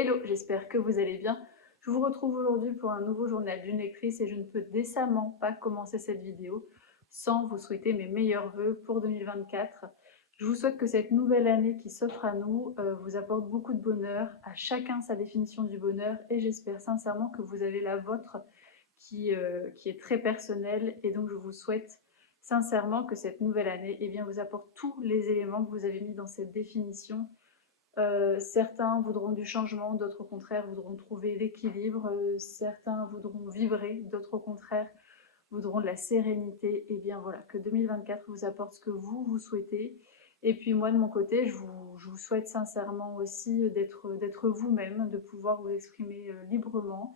Hello, j'espère que vous allez bien. Je vous retrouve aujourd'hui pour un nouveau journal d'une lectrice et je ne peux décemment pas commencer cette vidéo sans vous souhaiter mes meilleurs vœux pour 2024. Je vous souhaite que cette nouvelle année qui s'offre à nous vous apporte beaucoup de bonheur, à chacun sa définition du bonheur et j'espère sincèrement que vous avez la vôtre qui est très personnelle et donc je vous souhaite sincèrement que cette nouvelle année vous apporte tous les éléments que vous avez mis dans cette définition. Certains voudront du changement, d'autres au contraire voudront trouver l'équilibre, certains voudront vibrer, d'autres au contraire voudront de la sérénité. Et bien voilà, que 2024 vous apporte ce que vous souhaitez. Et puis moi de mon côté, je vous souhaite sincèrement aussi d'être vous-même, de pouvoir vous exprimer librement,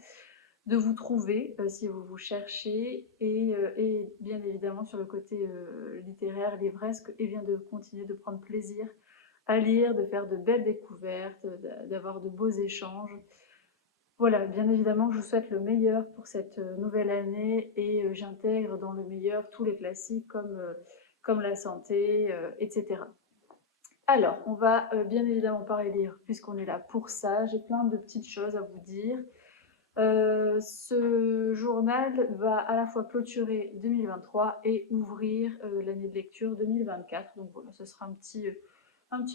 de vous trouver si vous vous cherchez et bien évidemment sur le côté littéraire, livresque, et bien de continuer de prendre plaisir à lire, de faire de belles découvertes, d'avoir de beaux échanges. Voilà, bien évidemment, je vous souhaite le meilleur pour cette nouvelle année et j'intègre dans le meilleur tous les classiques comme la santé, etc. Alors, on va bien évidemment parler lire puisqu'on est là pour ça. J'ai plein de petites choses à vous dire. Ce journal va à la fois clôturer 2023 et ouvrir l'année de lecture 2024. Donc voilà, ce sera un petit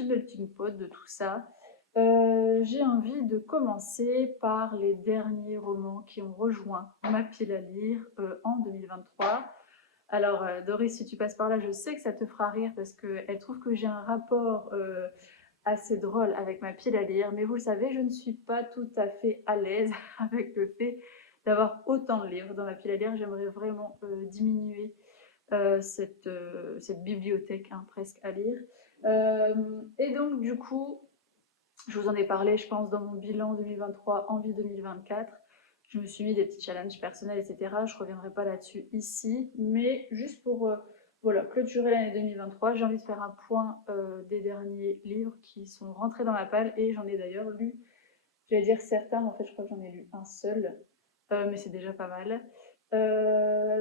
melting pot de tout ça. J'ai envie de commencer par les derniers romans qui ont rejoint ma pile à lire en 2023. Alors Doris, si tu passes par là, je sais que ça te fera rire parce qu'elle trouve que j'ai un rapport assez drôle avec ma pile à lire, mais vous le savez, je ne suis pas tout à fait à l'aise avec le fait d'avoir autant de livres dans ma pile à lire. J'aimerais vraiment diminuer cette bibliothèque presque à lire. Et donc du coup, je vous en ai parlé, je pense, dans mon bilan 2023, envie 2024. Je me suis mis des petits challenges personnels, etc. Je ne reviendrai pas là-dessus ici, mais juste pour voilà, clôturer l'année 2023, j'ai envie de faire un point des derniers livres qui sont rentrés dans ma palle et j'en ai d'ailleurs lu, j'allais dire certains, mais en fait je crois que j'en ai lu un seul, mais c'est déjà pas mal.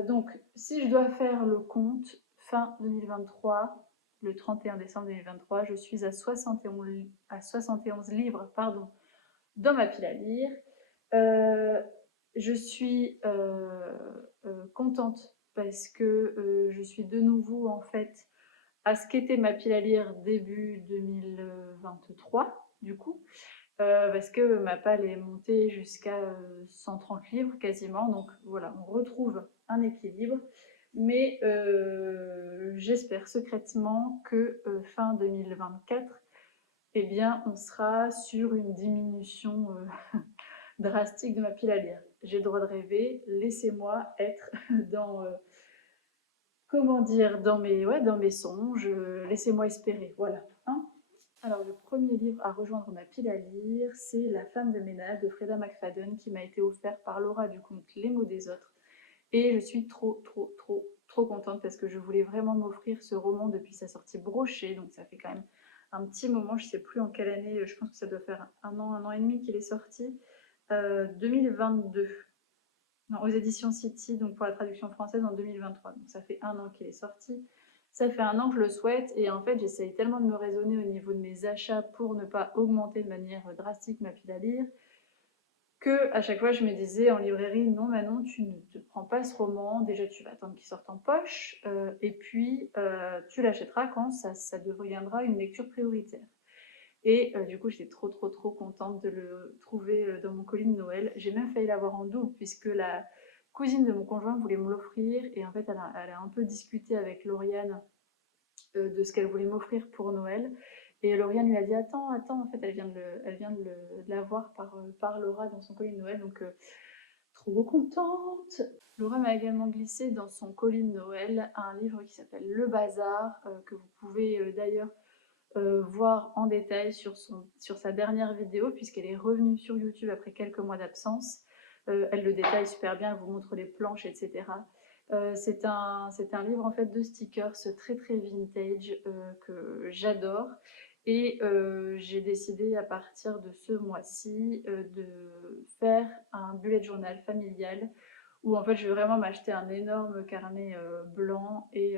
Donc, si je dois faire le compte, fin 2023, le 31 décembre 2023, je suis à 71 livres dans ma pile à lire. Je suis contente parce que je suis de nouveau en fait à ce qu'était ma pile à lire début 2023 du coup. Parce que ma palle est montée jusqu'à 130 livres quasiment. Donc voilà, on retrouve un équilibre. Mais j'espère secrètement que fin 2024, eh bien, on sera sur une diminution drastique de ma pile à lire. J'ai le droit de rêver, laissez-moi être dans, comment dire, dans mes songes, laissez-moi espérer, voilà. Hein. Alors, le premier livre à rejoindre ma pile à lire, c'est La femme de ménage de Freda McFadden qui m'a été offert par Laura Duconte, Les mots des autres. Et je suis trop contente parce que je voulais vraiment m'offrir ce roman depuis sa sortie brochée, donc ça fait quand même un petit moment, je ne sais plus en quelle année, je pense que ça doit faire un an et demi qu'il est sorti, 2022. Non, aux éditions City, donc pour la traduction française en 2023. Donc ça fait un an qu'il est sorti. Ça fait un an que je le souhaite et en fait j'essaye tellement de me raisonner au niveau de mes achats pour ne pas augmenter de manière drastique ma pile à lire que à chaque fois je me disais en librairie non Manon, tu ne te prends pas ce roman, déjà tu vas attendre qu'il sorte en poche et puis tu l'achèteras quand ça deviendra une lecture prioritaire. Et du coup, j'étais trop contente de le trouver dans mon colis de Noël. J'ai même failli l'avoir en double puisque la cousine de mon conjoint voulait me l'offrir et en fait, elle a un peu discuté avec Lauriane de ce qu'elle voulait m'offrir pour Noël. Et Lauriane lui a dit attends, en fait, elle vient de l'avoir par Laura dans son colis de Noël, donc trop contente. Laura m'a également glissé dans son colis de Noël un livre qui s'appelle Le Bazar, que vous pouvez d'ailleurs voir en détail sur sa dernière vidéo puisqu'elle est revenue sur YouTube après quelques mois d'absence. Elle le détaille super bien, elle vous montre les planches, etc. C'est un livre en fait de stickers très vintage que j'adore et j'ai décidé à partir de ce mois-ci de faire un bullet journal familial où en fait je vais vraiment m'acheter un énorme carnet blanc et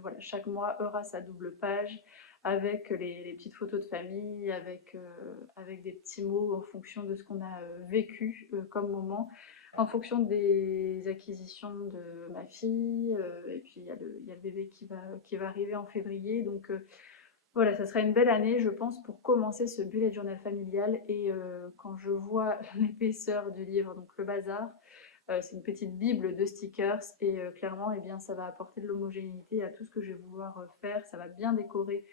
voilà, chaque mois aura sa double page avec les petites photos de famille, avec des petits mots en fonction de ce qu'on a vécu comme moment, en fonction des acquisitions de ma fille, et puis il y a le bébé qui va arriver en février, donc voilà, ça sera une belle année, je pense, pour commencer ce bullet journal familial. Et quand je vois l'épaisseur du livre, donc le bazar, c'est une petite bible de stickers et clairement, eh bien, ça va apporter de l'homogénéité à tout ce que je vais vouloir faire. Ça va bien décorer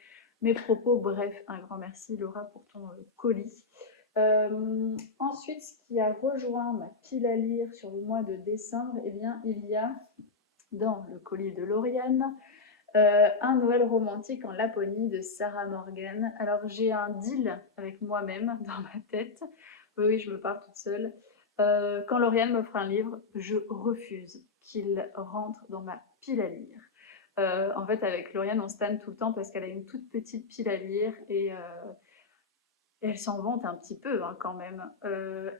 mes propos. Bref, un grand merci Laura pour ton colis. Ensuite, ce qui a rejoint ma pile à lire sur le mois de décembre, eh bien, il y a dans le colis de Lauriane un Noël romantique en Laponie de Sarah Morgan. Alors j'ai un deal avec moi-même dans ma tête. Oui, oui, je me parle toute seule. Quand Lauriane m'offre un livre, je refuse qu'il rentre dans ma pile à lire. En fait, avec Lauriane, on se tanne tout le temps parce qu'elle a une toute petite pile à lire et elle s'en vante un petit peu hein, quand même.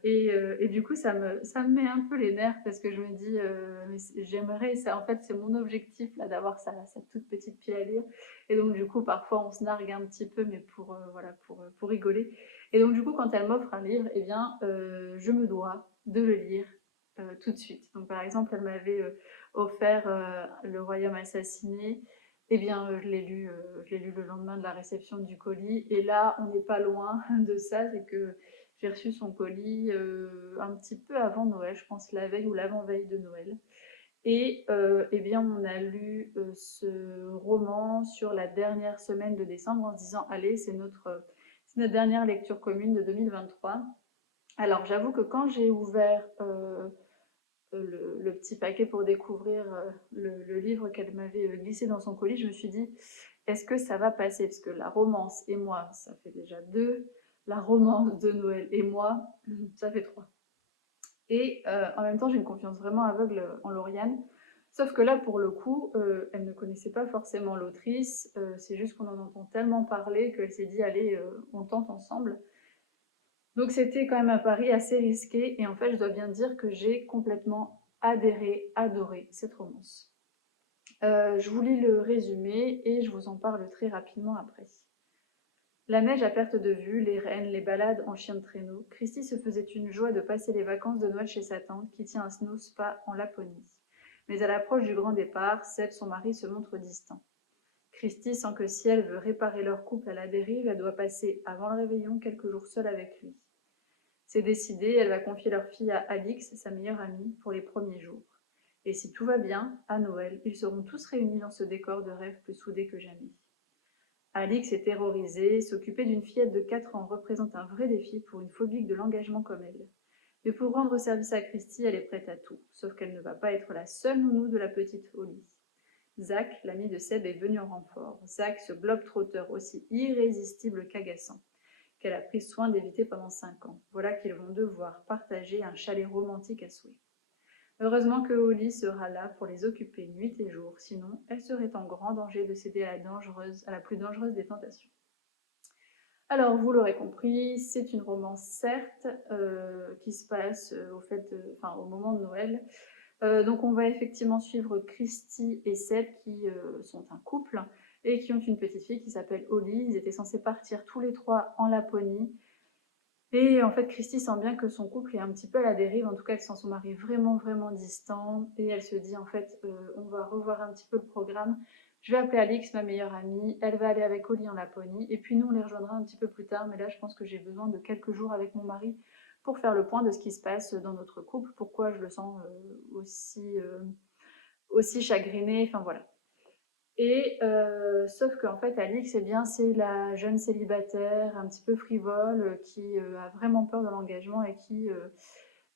Et du coup, ça me met un peu les nerfs parce que je me dis, j'aimerais, en fait, c'est mon objectif là d'avoir sa toute petite pile à lire. Et donc, du coup, parfois, on se nargue un petit peu, mais voilà, pour rigoler. Et donc, du coup, quand elle m'offre un livre, eh bien, je me dois de le lire tout de suite. Donc, par exemple, elle m'avait offert Le Royaume assassiné. Eh bien, je l'ai lu le lendemain de la réception du colis. Et là, on n'est pas loin de ça. C'est que j'ai reçu son colis un petit peu avant Noël, je pense la veille ou l'avant-veille de Noël. Et eh bien, on a lu ce roman sur la dernière semaine de décembre en se disant, allez, c'est notre dernière lecture commune de 2023. Alors, j'avoue que quand j'ai ouvert le petit paquet pour découvrir le livre qu'elle m'avait glissé dans son colis, je me suis dit, est-ce que ça va passer? Parce que la romance et moi, ça fait déjà 2. La romance de Noël et moi, ça fait 3. Et en même temps, j'ai une confiance vraiment aveugle en Lauriane. Sauf que là, pour le coup, elle ne connaissait pas forcément l'autrice. C'est juste qu'on en entend tellement parler qu'elle s'est dit, allez, on tente ensemble. Donc c'était quand même un pari assez risqué. Et en fait, je dois bien dire que j'ai complètement adhéré, adoré cette romance. Je vous lis le résumé et je vous en parle très rapidement après. La neige à perte de vue, les rennes, les balades en chien de traîneau, Christy se faisait une joie de passer les vacances de Noël chez sa tante, qui tient un snow spa en Laponie. Mais à l'approche du grand départ, Seb, son mari, se montre distant. Christy sent que si elle veut réparer leur couple à la dérive, elle doit passer, avant le réveillon, quelques jours seule avec lui. C'est décidé, elle va confier leur fille à Alix, sa meilleure amie, pour les premiers jours. Et si tout va bien, à Noël, ils seront tous réunis dans ce décor de rêve plus soudé que jamais. Alix est terrorisée, s'occuper d'une fillette de 4 ans représente un vrai défi pour une phobique de l'engagement comme elle. Mais pour rendre service à Christy, elle est prête à tout, sauf qu'elle ne va pas être la seule nounou de la petite Holly. Zach, l'ami de Seb, est venu en renfort. Zach, ce globe-trotteur aussi irrésistible qu'agaçant, qu'elle a pris soin d'éviter pendant 5 ans. Voilà qu'ils vont devoir partager un chalet romantique à souhait. Heureusement que Holly sera là pour les occuper nuit et jour, sinon elle serait en grand danger de céder à la plus dangereuse des tentations. Alors, vous l'aurez compris, c'est une romance certes qui se passe au moment de Noël. Donc on va effectivement suivre Christy et Seb qui sont un couple et qui ont une petite fille qui s'appelle Holly. Ils étaient censés partir tous les 3 en Laponie. Et en fait, Christy sent bien que son couple est un petit peu à la dérive. En tout cas, elle sent son mari vraiment, vraiment distant. Et elle se dit, en fait, on va revoir un petit peu le programme. Je vais appeler Alix, ma meilleure amie. Elle va aller avec Holly en Laponie. Et puis nous, on les rejoindra un petit peu plus tard. Mais là, je pense que j'ai besoin de quelques jours avec mon mari pour faire le point de ce qui se passe dans notre couple. Pourquoi je le sens aussi chagriné. Enfin, voilà. Et sauf qu'en fait, Alix, eh bien, c'est la jeune célibataire un petit peu frivole qui a vraiment peur de l'engagement et qui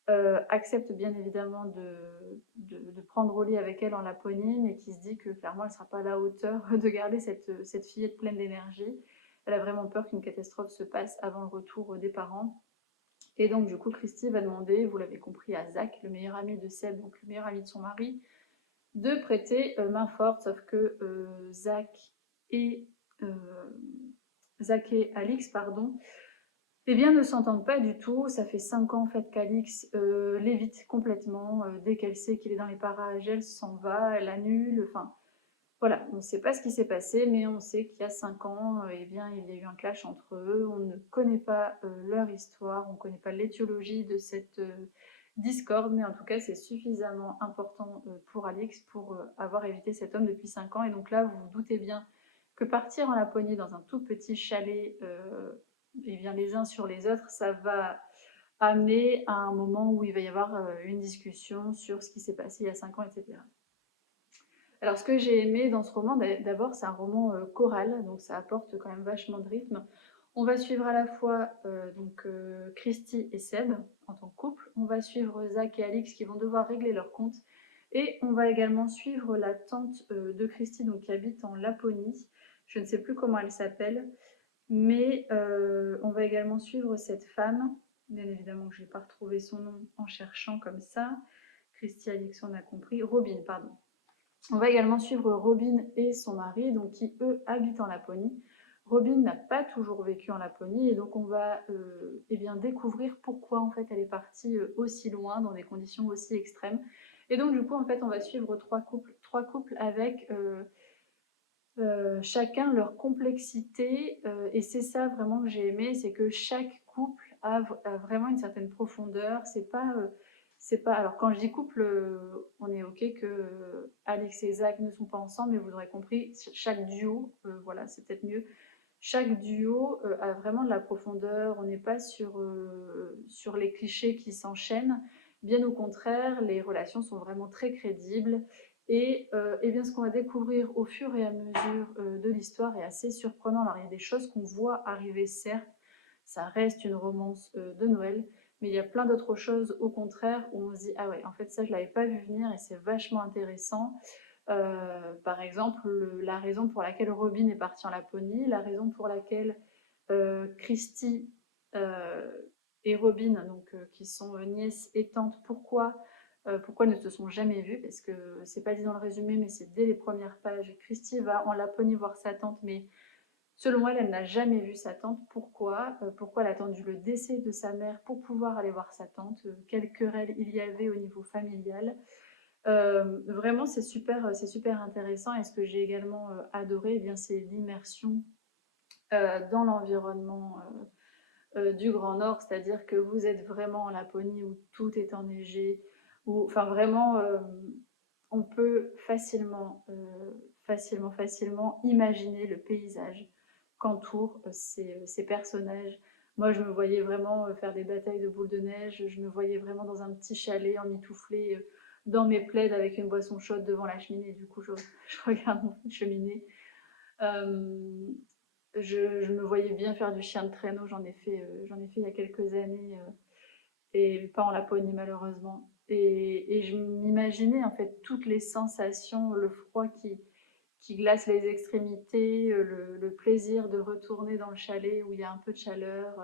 accepte bien évidemment de prendre au lit avec elle en Laponie, mais qui se dit que clairement, elle ne sera pas à la hauteur de garder cette fillette pleine d'énergie. Elle a vraiment peur qu'une catastrophe se passe avant le retour des parents. Et donc, du coup, Christy va demander, vous l'avez compris, à Zach, le meilleur ami de Seb, donc le meilleur ami de son mari, de prêter main forte, sauf que et, euh, Zach et Alix, pardon, eh bien, ne s'entendent pas du tout. Ça fait 5 ans en fait qu'Alix l'évite complètement. Dès qu'elle sait qu'il est dans les parages, elle s'en va, elle annule. Enfin, Voilà, on ne sait pas ce qui s'est passé, mais on sait qu'il y a 5 ans, eh bien, il y a eu un clash entre eux. On ne connaît pas leur histoire, on ne connaît pas l'étiologie de cette discorde, mais en tout cas, c'est suffisamment important pour Alix pour avoir évité cet homme depuis 5 ans. Et donc là, vous vous doutez bien que partir en Laponie dans un tout petit chalet, eh bien, les uns sur les autres, ça va amener à un moment où il va y avoir une discussion sur ce qui s'est passé il y a 5 ans, etc. Alors, ce que j'ai aimé dans ce roman, d'abord, c'est un roman choral, donc ça apporte quand même vachement de rythme. On va suivre à la fois Christy et Seb en tant que couple. On va suivre Zach et Alix qui vont devoir régler leur compte. Et on va également suivre la tante de Christy, donc, qui habite en Laponie. Je ne sais plus comment elle s'appelle, mais on va également suivre cette femme. Bien évidemment que je n'ai pas retrouvé son nom en cherchant comme ça. Christy, Alix, on a compris. Robin, pardon. On va également suivre Robin et son mari, donc qui eux habitent en Laponie. Robin n'a pas toujours vécu en Laponie et donc on va eh bien, découvrir pourquoi en fait elle est partie aussi loin dans des conditions aussi extrêmes. Et donc du coup en fait on va suivre trois couples avec chacun leur complexité et c'est ça vraiment que j'ai aimé, c'est que chaque couple a vraiment une certaine profondeur. C'est pas. Alors quand je dis couple, on est ok que Alex et Zach ne sont pas ensemble, mais vous aurez compris, chaque duo, voilà, c'est peut-être mieux. Chaque duo a vraiment de la profondeur. On n'est pas sur les clichés qui s'enchaînent. Bien au contraire, les relations sont vraiment très crédibles. Et bien, ce qu'on va découvrir au fur et à mesure de l'histoire est assez surprenant. Alors, il y a des choses qu'on voit arriver, certes, ça reste une romance de Noël, mais il y a plein d'autres choses, au contraire, où on se dit, ah ouais, en fait, ça, je ne l'avais pas vu venir et c'est vachement intéressant. Par exemple, la raison pour laquelle Robin est partie en Laponie, la raison pour laquelle Christy et Robin, donc, qui sont nièce et tante, pourquoi ne se sont jamais vues, parce que c'est pas dit dans le résumé, mais c'est dès les premières pages. Christy va en Laponie voir sa tante, mais selon elle, elle n'a jamais vu sa tante. Pourquoi elle a attendu le décès de sa mère pour pouvoir aller voir sa tante? Quelle querelle il y avait au niveau familial? Vraiment, c'est super intéressant. Et ce que j'ai également adoré, eh bien, c'est l'immersion dans l'environnement du Grand Nord, c'est-à-dire que vous êtes vraiment en Laponie où tout est enneigé, où, enfin vraiment, on peut facilement imaginer le paysage qu'entourent ces personnages. Moi, je me voyais vraiment faire des batailles de boules de neige, je me voyais vraiment dans un petit chalet emmitouflé dans mes plaids avec une boisson chaude devant la cheminée. Du coup, je regarde mon cheminée. Euh, je me voyais bien faire du chien de traîneau, j'en ai fait il y a quelques années, et pas en Laponie malheureusement. Et je m'imaginais en fait toutes les sensations, le froid qui glace les extrémités, le plaisir de retourner dans le chalet où il y a un peu de chaleur.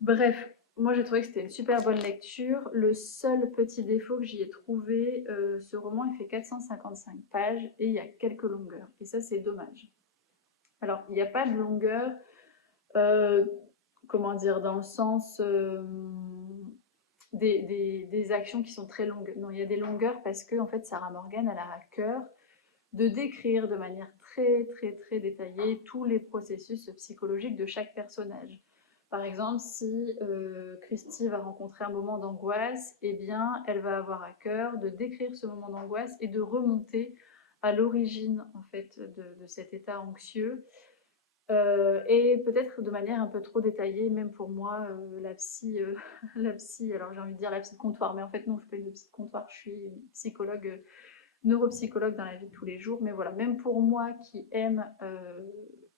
Bref, moi j'ai trouvé que c'était une super bonne lecture. Le seul petit défaut que j'y ai trouvé, ce roman il fait 455 pages et il y a quelques longueurs. Et ça c'est dommage. Alors il n'y a pas de longueur, euh, comment dire, dans le sens des actions qui sont très longues. Non, il y a des longueurs parce que en fait Sarah Morgan elle a à cœur de décrire de manière très détaillée tous les processus psychologiques de chaque personnage. Par exemple, si Christy va rencontrer un moment d'angoisse, eh bien, elle va avoir à cœur de décrire ce moment d'angoisse et de remonter à l'origine en fait de cet état anxieux. Et peut-être de manière un peu trop détaillée, même pour moi, la psy, alors j'ai envie de dire la psy de comptoir, mais en fait non, je ne suis pas une psy de comptoir, je suis psychologue, neuropsychologue dans la vie de tous les jours, mais voilà, même pour moi qui aime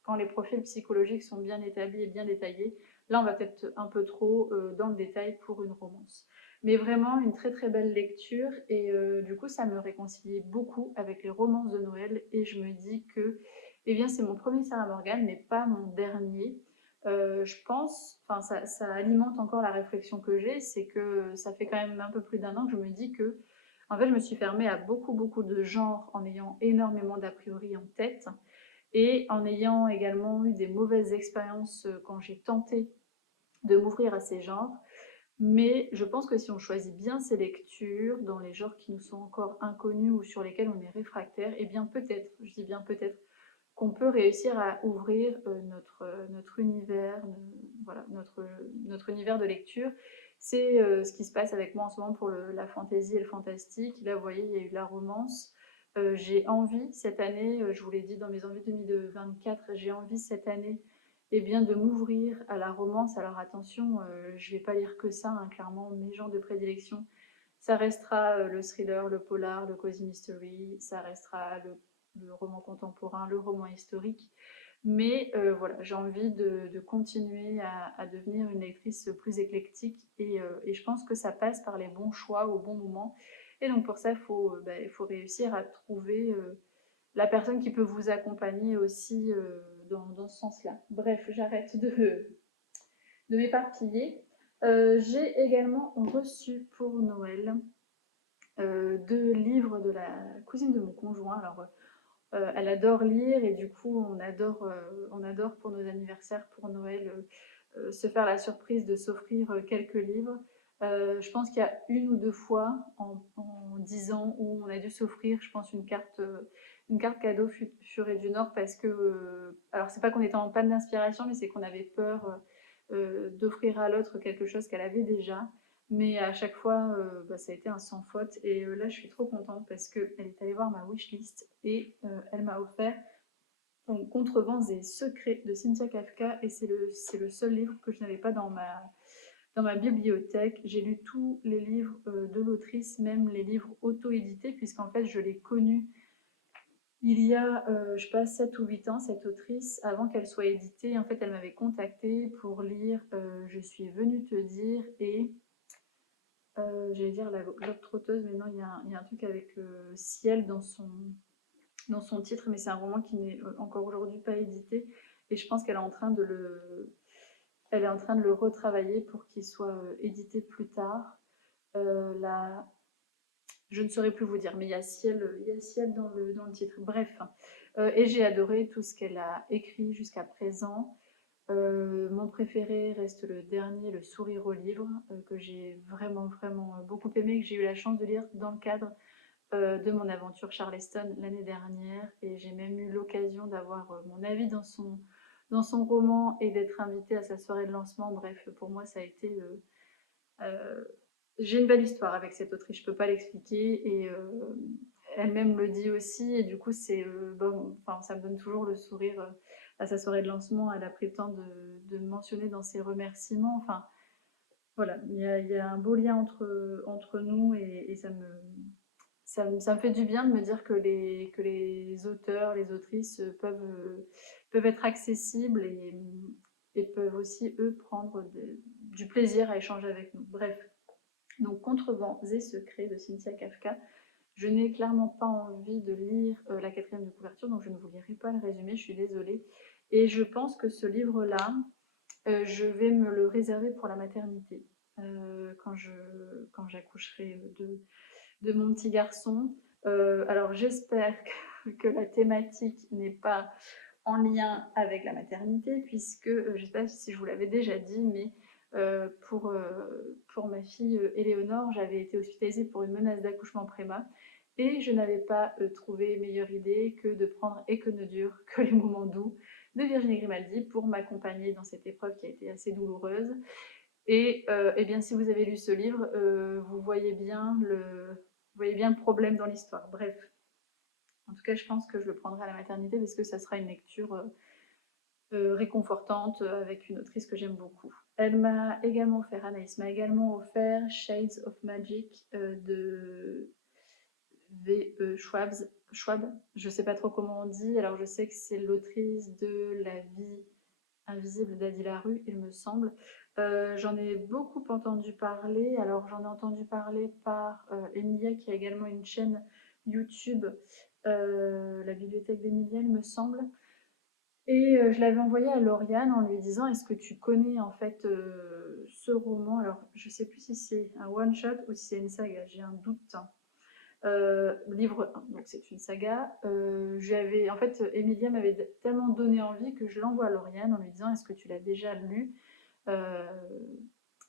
quand les profils psychologiques sont bien établis et bien détaillés, là on va peut-être un peu trop dans le détail pour une romance. Mais vraiment une très belle lecture et du coup ça me réconciliait beaucoup avec les romances de Noël et je me dis que eh bien, c'est mon premier Sarah Morgan, mais pas mon dernier. Je pense, enfin, ça alimente encore la réflexion que j'ai, c'est que ça fait quand même un peu plus d'un an que je me dis que, en fait, je me suis fermée à beaucoup de genres en ayant énormément d'a priori en tête et en ayant également eu des mauvaises expériences quand j'ai tenté de m'ouvrir à ces genres. Mais je pense que si on choisit bien ses lectures, dans les genres qui nous sont encore inconnus ou sur lesquels on est réfractaire, et bien peut-être, je dis bien peut-être, qu'on peut réussir à ouvrir notre univers, voilà, notre univers de lecture. C'est ce qui se passe avec moi en ce moment pour la fantasy et le fantastique. Là, vous voyez, il y a eu de la romance. J'ai envie cette année, je vous l'ai dit dans mes envies 2024, j'ai envie cette année bien, de m'ouvrir à la romance. Alors attention, je ne vais pas lire que ça, hein, clairement, mes genres de prédilection, ça restera le thriller, le polar, le cozy mystery, ça restera le roman contemporain, le roman historique. Mais voilà, j'ai envie de continuer à devenir une lectrice plus éclectique et je pense que ça passe par les bons choix au bon moment. Et donc pour ça, il faut réussir à trouver la personne qui peut vous accompagner aussi dans ce sens-là. Bref, j'arrête de m'éparpiller. J'ai également reçu pour Noël 2 livres de la cousine de mon conjoint. Alors, elle adore lire et du coup, on adore pour nos anniversaires, pour Noël, se faire la surprise de s'offrir quelques livres. Je pense qu'il y a 1 ou 2 fois en 10 ans où on a dû s'offrir, je pense, une carte cadeau Furet du Nord parce que, alors c'est pas qu'on était en panne d'inspiration, mais c'est qu'on avait peur d'offrir à l'autre quelque chose qu'elle avait déjà. Mais à chaque fois, ça a été un sans faute. Et là, je suis trop contente parce qu'elle est allée voir ma wishlist et elle m'a offert donc, Contre vents et secrets de Cynthia Kafka. Et c'est le seul livre que je n'avais pas dans ma bibliothèque. J'ai lu tous les livres de l'autrice, même les livres auto-édités, puisqu'en fait, je l'ai connue il y a, je sais pas, 7 ou 8 ans, cette autrice, avant qu'elle soit éditée. En fait, elle m'avait contactée pour lire Je suis venue te dire et j'allais dire la globe trotteuse, mais non, il y a un truc avec ciel dans son titre, mais c'est un roman qui n'est encore aujourd'hui pas édité. Et je pense qu'elle est en train elle est en train de le retravailler pour qu'il soit édité plus tard. La, je ne saurais plus vous dire, mais il y a ciel dans le titre. Bref, et j'ai adoré tout ce qu'elle a écrit jusqu'à présent. Mon préféré reste le dernier, Le sourire au livre, que j'ai vraiment beaucoup aimé, que j'ai eu la chance de lire dans le cadre de mon aventure Charleston l'année dernière. Et j'ai même eu l'occasion d'avoir mon avis dans son roman et d'être invitée à sa soirée de lancement. Bref, pour moi, ça a été... Euh, j'ai une belle histoire avec cette autrice, je peux pas l'expliquer. Et elle-même le dit aussi. Et du coup, c'est bon, enfin, ça me donne toujours le sourire à sa soirée de lancement. Elle a pris le temps de me mentionner dans ses remerciements. Enfin, voilà, il y a un beau lien entre nous et ça me fait du bien de me dire que les auteurs, les autrices peuvent être accessibles et peuvent aussi, eux, prendre du plaisir à échanger avec nous. Bref, donc Contrevents et secrets de Cynthia Kafka. Je n'ai clairement pas envie de lire la 4e de couverture, donc je ne vous lirai pas le résumé, je suis désolée. Et je pense que ce livre-là, je vais me le réserver pour la maternité, quand j'accoucherai de mon petit garçon. Alors j'espère que la thématique n'est pas en lien avec la maternité, puisque je ne sais pas si je vous l'avais déjà dit, mais pour ma fille Éléonore, j'avais été hospitalisée pour une menace d'accouchement préma et je n'avais pas trouvé meilleure idée que de prendre Et que ne durent que les moments doux de Virginie Grimaldi pour m'accompagner dans cette épreuve qui a été assez douloureuse. Et eh bien, si vous avez lu ce livre, vous voyez bien le problème dans l'histoire. Bref, en tout cas, je pense que je le prendrai à la maternité parce que ça sera une lecture réconfortante avec une autrice que j'aime beaucoup. Anaïs m'a également offert Shades of Magic de V.E. Schwab. Je ne sais pas trop comment on dit. Alors, je sais que c'est l'autrice de La vie invisible d'Adi Larue, il me semble. J'en ai beaucoup entendu parler. Alors, j'en ai entendu parler par Emilia, qui a également une chaîne YouTube, la bibliothèque d'Emilia, il me semble. Et je l'avais envoyé à Lauriane en lui disant: est-ce que tu connais en fait ce roman? Alors, je ne sais plus si c'est un one-shot ou si c'est une saga, j'ai un doute. Livre 1, donc c'est une saga. En fait, Emilia m'avait tellement donné envie que je l'envoie à Lauriane en lui disant: est-ce que tu l'as déjà lu?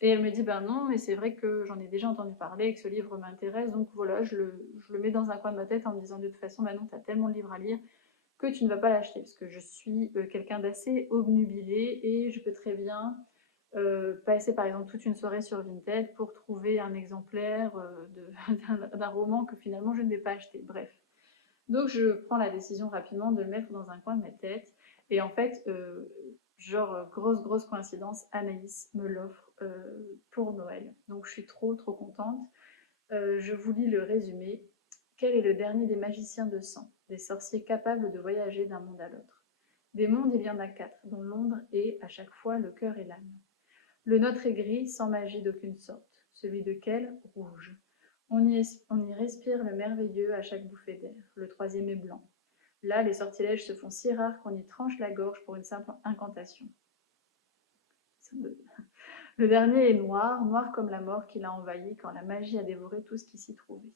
Et elle me dit, ben non, mais c'est vrai que j'en ai déjà entendu parler, que ce livre m'intéresse, donc voilà, je le mets dans un coin de ma tête en me disant de toute façon, maintenant tu as tellement de livres à lire que tu ne vas pas l'acheter, parce que je suis quelqu'un d'assez obnubilé et je peux très bien passer par exemple toute une soirée sur Vinted pour trouver un exemplaire d'un roman que finalement je ne vais pas acheter. Bref. Donc je prends la décision rapidement de le mettre dans un coin de ma tête. Et en fait, grosse coïncidence, Anaïs me l'offre pour Noël. Donc je suis trop contente. Je vous lis le résumé. Quel est le dernier des magiciens de sang, des sorciers capables de voyager d'un monde à l'autre? Des mondes, il y en a 4, dont Londres est, à chaque fois, le cœur et l'âme. Le nôtre est gris, sans magie d'aucune sorte. Celui de quel? Rouge. On y respire le merveilleux à chaque bouffée d'air. Le troisième est blanc. Là, les sortilèges se font si rares qu'on y tranche la gorge pour une simple incantation. Le dernier est noir, noir comme la mort qui l'a envahi quand la magie a dévoré tout ce qui s'y trouvait.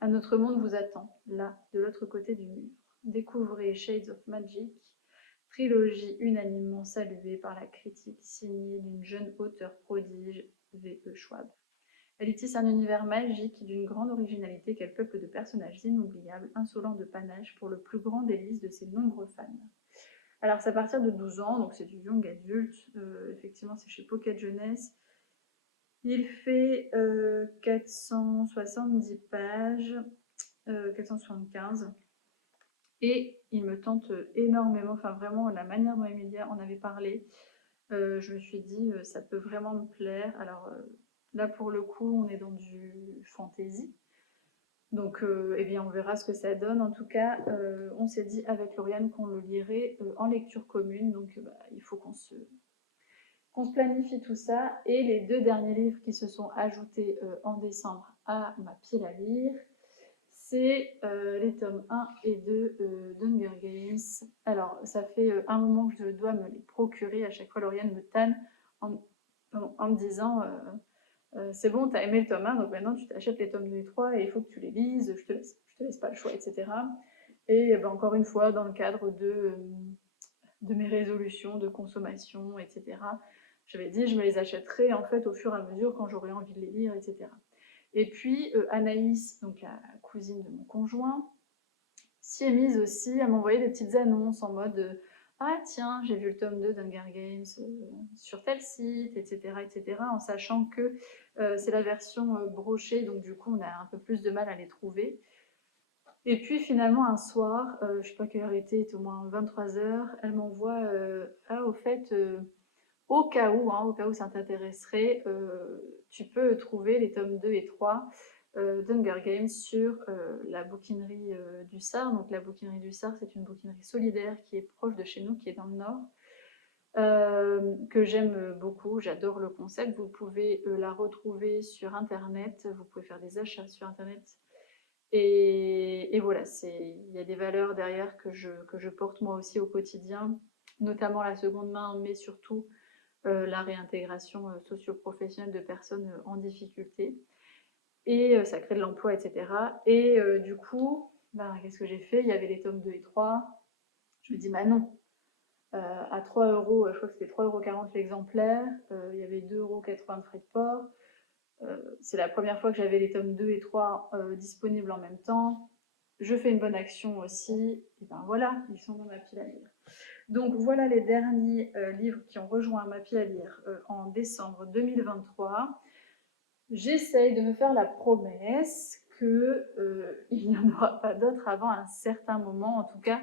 Un autre monde vous attend, là, de l'autre côté du mur. Découvrez Shades of Magic, trilogie unanimement saluée par la critique, signée d'une jeune auteure prodige, V.E. Schwab. Elle y tisse un univers magique d'une grande originalité qu'elle peuple de personnages inoubliables, insolents de panache pour le plus grand délice de ses nombreux fans. Alors c'est à partir de 12 ans, donc c'est du young adulte, effectivement c'est chez Pocket Jeunesse. Il fait 470 pages, 475, et il me tente énormément, enfin vraiment la manière dont Emilia en avait parlé, je me suis dit ça peut vraiment me plaire. Alors là pour le coup on est dans du fantasy, donc eh bien on verra ce que ça donne. En tout cas on s'est dit avec Lauriane qu'on le lirait en lecture commune, donc il faut qu'on se planifie tout ça. Et les 2 derniers livres qui se sont ajoutés en décembre à ma pile à lire, c'est les tomes 1 et 2 d'Hunger Games. Alors, ça fait un moment que je dois me les procurer. À chaque fois, Lauriane me tanne en me disant c'est bon, t'as aimé le tome 1, donc maintenant tu t'achètes les tomes 2 et 3 et il faut que tu les lises, je te laisse pas le choix, etc. Et ben, encore une fois, dans le cadre de mes résolutions de consommation, etc., j'avais dit je me les achèterai en fait au fur et à mesure quand j'aurai envie de les lire, etc. Et puis Anaïs, donc la cousine de mon conjoint, s'y est mise aussi à m'envoyer des petites annonces en mode ah tiens, j'ai vu le tome 2 d'Hunger Games sur tel site, etc., etc., en sachant que c'est la version brochée, donc du coup on a un peu plus de mal à les trouver. Et puis finalement un soir, je sais pas quelle heure il était au moins 23h, elle m'envoie ah au fait au cas où ça t'intéresserait, tu peux trouver les tomes 2 et 3 d'Hunger Games sur la bouquinerie du Sar. Donc la bouquinerie du Sar, c'est une bouquinerie solidaire qui est proche de chez nous, qui est dans le nord, que j'aime beaucoup. J'adore le concept. Vous pouvez la retrouver sur Internet, vous pouvez faire des achats sur Internet. Et voilà, il y a des valeurs derrière que je porte moi aussi au quotidien, notamment la seconde main, mais surtout la réintégration socio-professionnelle de personnes en difficulté. Et ça crée de l'emploi, etc. Et du coup, qu'est-ce que j'ai fait? Il y avait les tomes 2 et 3. Je me dis, bah non, à 3 euros, je crois que c'était 3,40 € l'exemplaire, il y avait 2,80 € de frais de port. C'est la première fois que j'avais les tomes 2 et 3 disponibles en même temps. Je fais une bonne action aussi, et ben voilà, ils sont dans ma pile à lire. Donc voilà les derniers livres qui ont rejoint ma pile à lire en décembre 2023. J'essaye de me faire la promesse qu'il n'y en aura pas d'autres avant un certain moment, en tout cas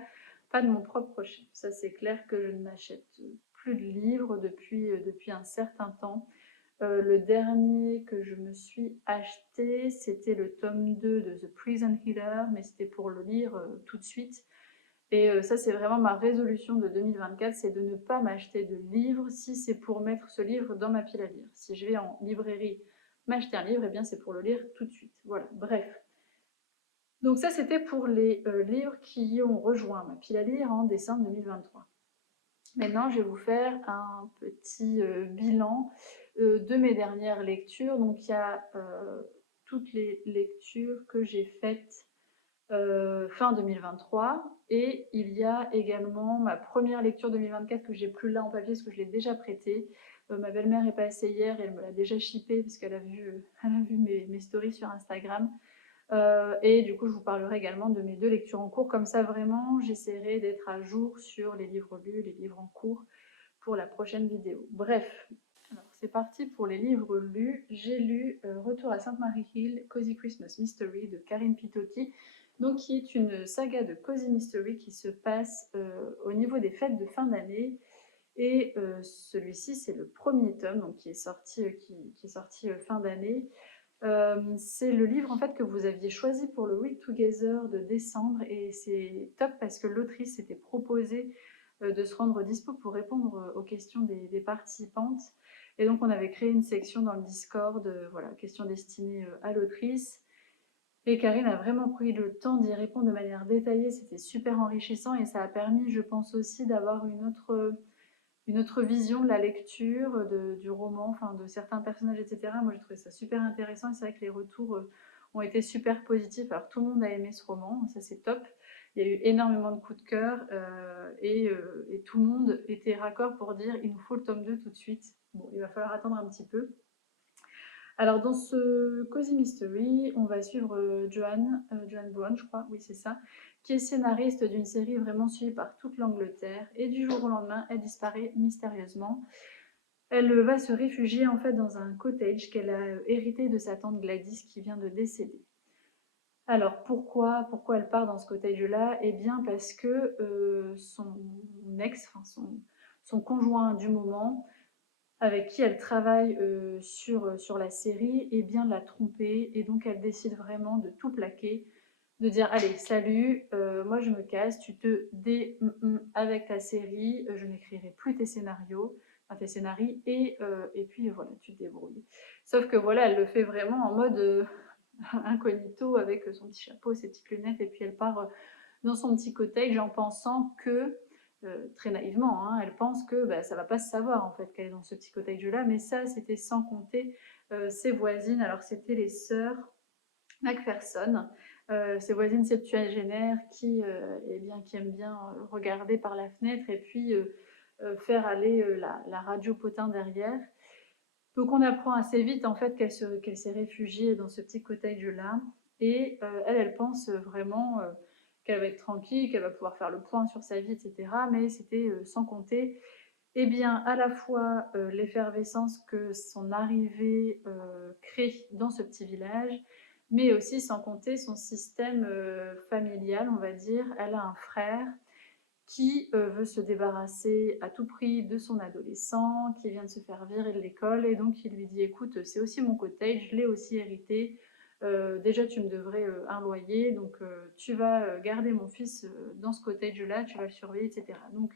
pas de mon propre chef. Ça c'est clair que je ne m'achète plus de livres depuis un certain temps. Le dernier que je me suis acheté, c'était le tome 2 de The Prison Healer, mais c'était pour le lire tout de suite. Et ça, c'est vraiment ma résolution de 2024, c'est de ne pas m'acheter de livres si c'est pour mettre ce livre dans ma pile à lire. Si je vais en librairie m'acheter un livre, eh bien c'est pour le lire tout de suite. Voilà, bref. Donc ça, c'était pour les livres qui ont rejoint ma pile à lire en décembre 2023. Maintenant, je vais vous faire un petit bilan de mes dernières lectures. Donc il y a toutes les lectures que j'ai faites fin 2023, et il y a également ma première lecture 2024 que j'ai plus là en papier parce que je l'ai déjà prêtée. Ma belle-mère est passée hier et elle me l'a déjà shippée parce qu'elle a vu mes stories sur Instagram. Et du coup, je vous parlerai également de mes 2 lectures en cours. Comme ça, vraiment, j'essaierai d'être à jour sur les livres lus, les livres en cours pour la prochaine vidéo. Bref, alors c'est parti pour les livres lus. J'ai lu Retour à Sainte Mary Hill, Cozy Christmas Mystery de Karine Pitotti, donc qui est une saga de Cozy Mystery qui se passe au niveau des fêtes de fin d'année. Et celui-ci, c'est le premier tome, donc qui est sorti fin d'année. C'est le livre en fait que vous aviez choisi pour le Read Together de décembre, et c'est top parce que l'autrice s'était proposée de se rendre dispo pour répondre aux questions des participantes, et donc on avait créé une section dans le Discord, voilà, questions destinées à l'autrice, et Karine a vraiment pris le temps d'y répondre de manière détaillée. C'était super enrichissant et ça a permis, je pense aussi, d'avoir une autre vision de la lecture, du roman, enfin de certains personnages, etc. Moi, j'ai trouvé ça super intéressant et c'est vrai que les retours ont été super positifs. Alors, tout le monde a aimé ce roman, ça c'est top. Il y a eu énormément de coups de cœur et tout le monde était raccord pour dire il nous faut le tome 2 tout de suite. Bon, il va falloir attendre un petit peu. Alors, dans ce Cozy Mystery, on va suivre Joanne Brown, je crois, oui c'est ça, qui est scénariste d'une série vraiment suivie par toute l'Angleterre, et du jour au lendemain, elle disparaît mystérieusement. Elle va se réfugier en fait dans un cottage qu'elle a hérité de sa tante Gladys qui vient de décéder. Alors pourquoi elle part dans ce cottage-là? Eh bien parce que son ex, enfin son conjoint du moment, avec qui elle travaille sur la série, eh bien l'a trompée, et donc elle décide vraiment de tout plaquer, de dire allez salut, moi je me casse, tu te avec ta série, je n'écrirai plus tes scénarios, enfin tes scénarii, et puis voilà, tu te débrouilles. Sauf que voilà, elle le fait vraiment en mode incognito avec son petit chapeau, ses petites lunettes, et puis elle part dans son petit cottage en pensant que, très naïvement, hein, elle pense que bah, ça va pas se savoir en fait qu'elle est dans ce petit cottage-là, mais ça c'était sans compter ses voisines. Alors c'était les sœurs Macpherson, ses voisines septuagénaires qui aiment bien regarder par la fenêtre et puis faire aller la radio potin derrière. Donc on apprend assez vite en fait qu'elle s'est réfugiée dans ce petit cottage-là, et elle pense vraiment qu'elle va être tranquille, qu'elle va pouvoir faire le point sur sa vie, etc. Mais c'était sans compter, eh bien, à la fois l'effervescence que son arrivée crée dans ce petit village, mais aussi sans compter son système familial, on va dire. Elle a un frère qui veut se débarrasser à tout prix de son adolescent, qui vient de se faire virer de l'école, et donc il lui dit écoute, c'est aussi mon cottage, je l'ai aussi hérité, déjà tu me devrais un loyer, donc tu vas garder mon fils dans ce cottage-là, tu vas le surveiller, etc. Donc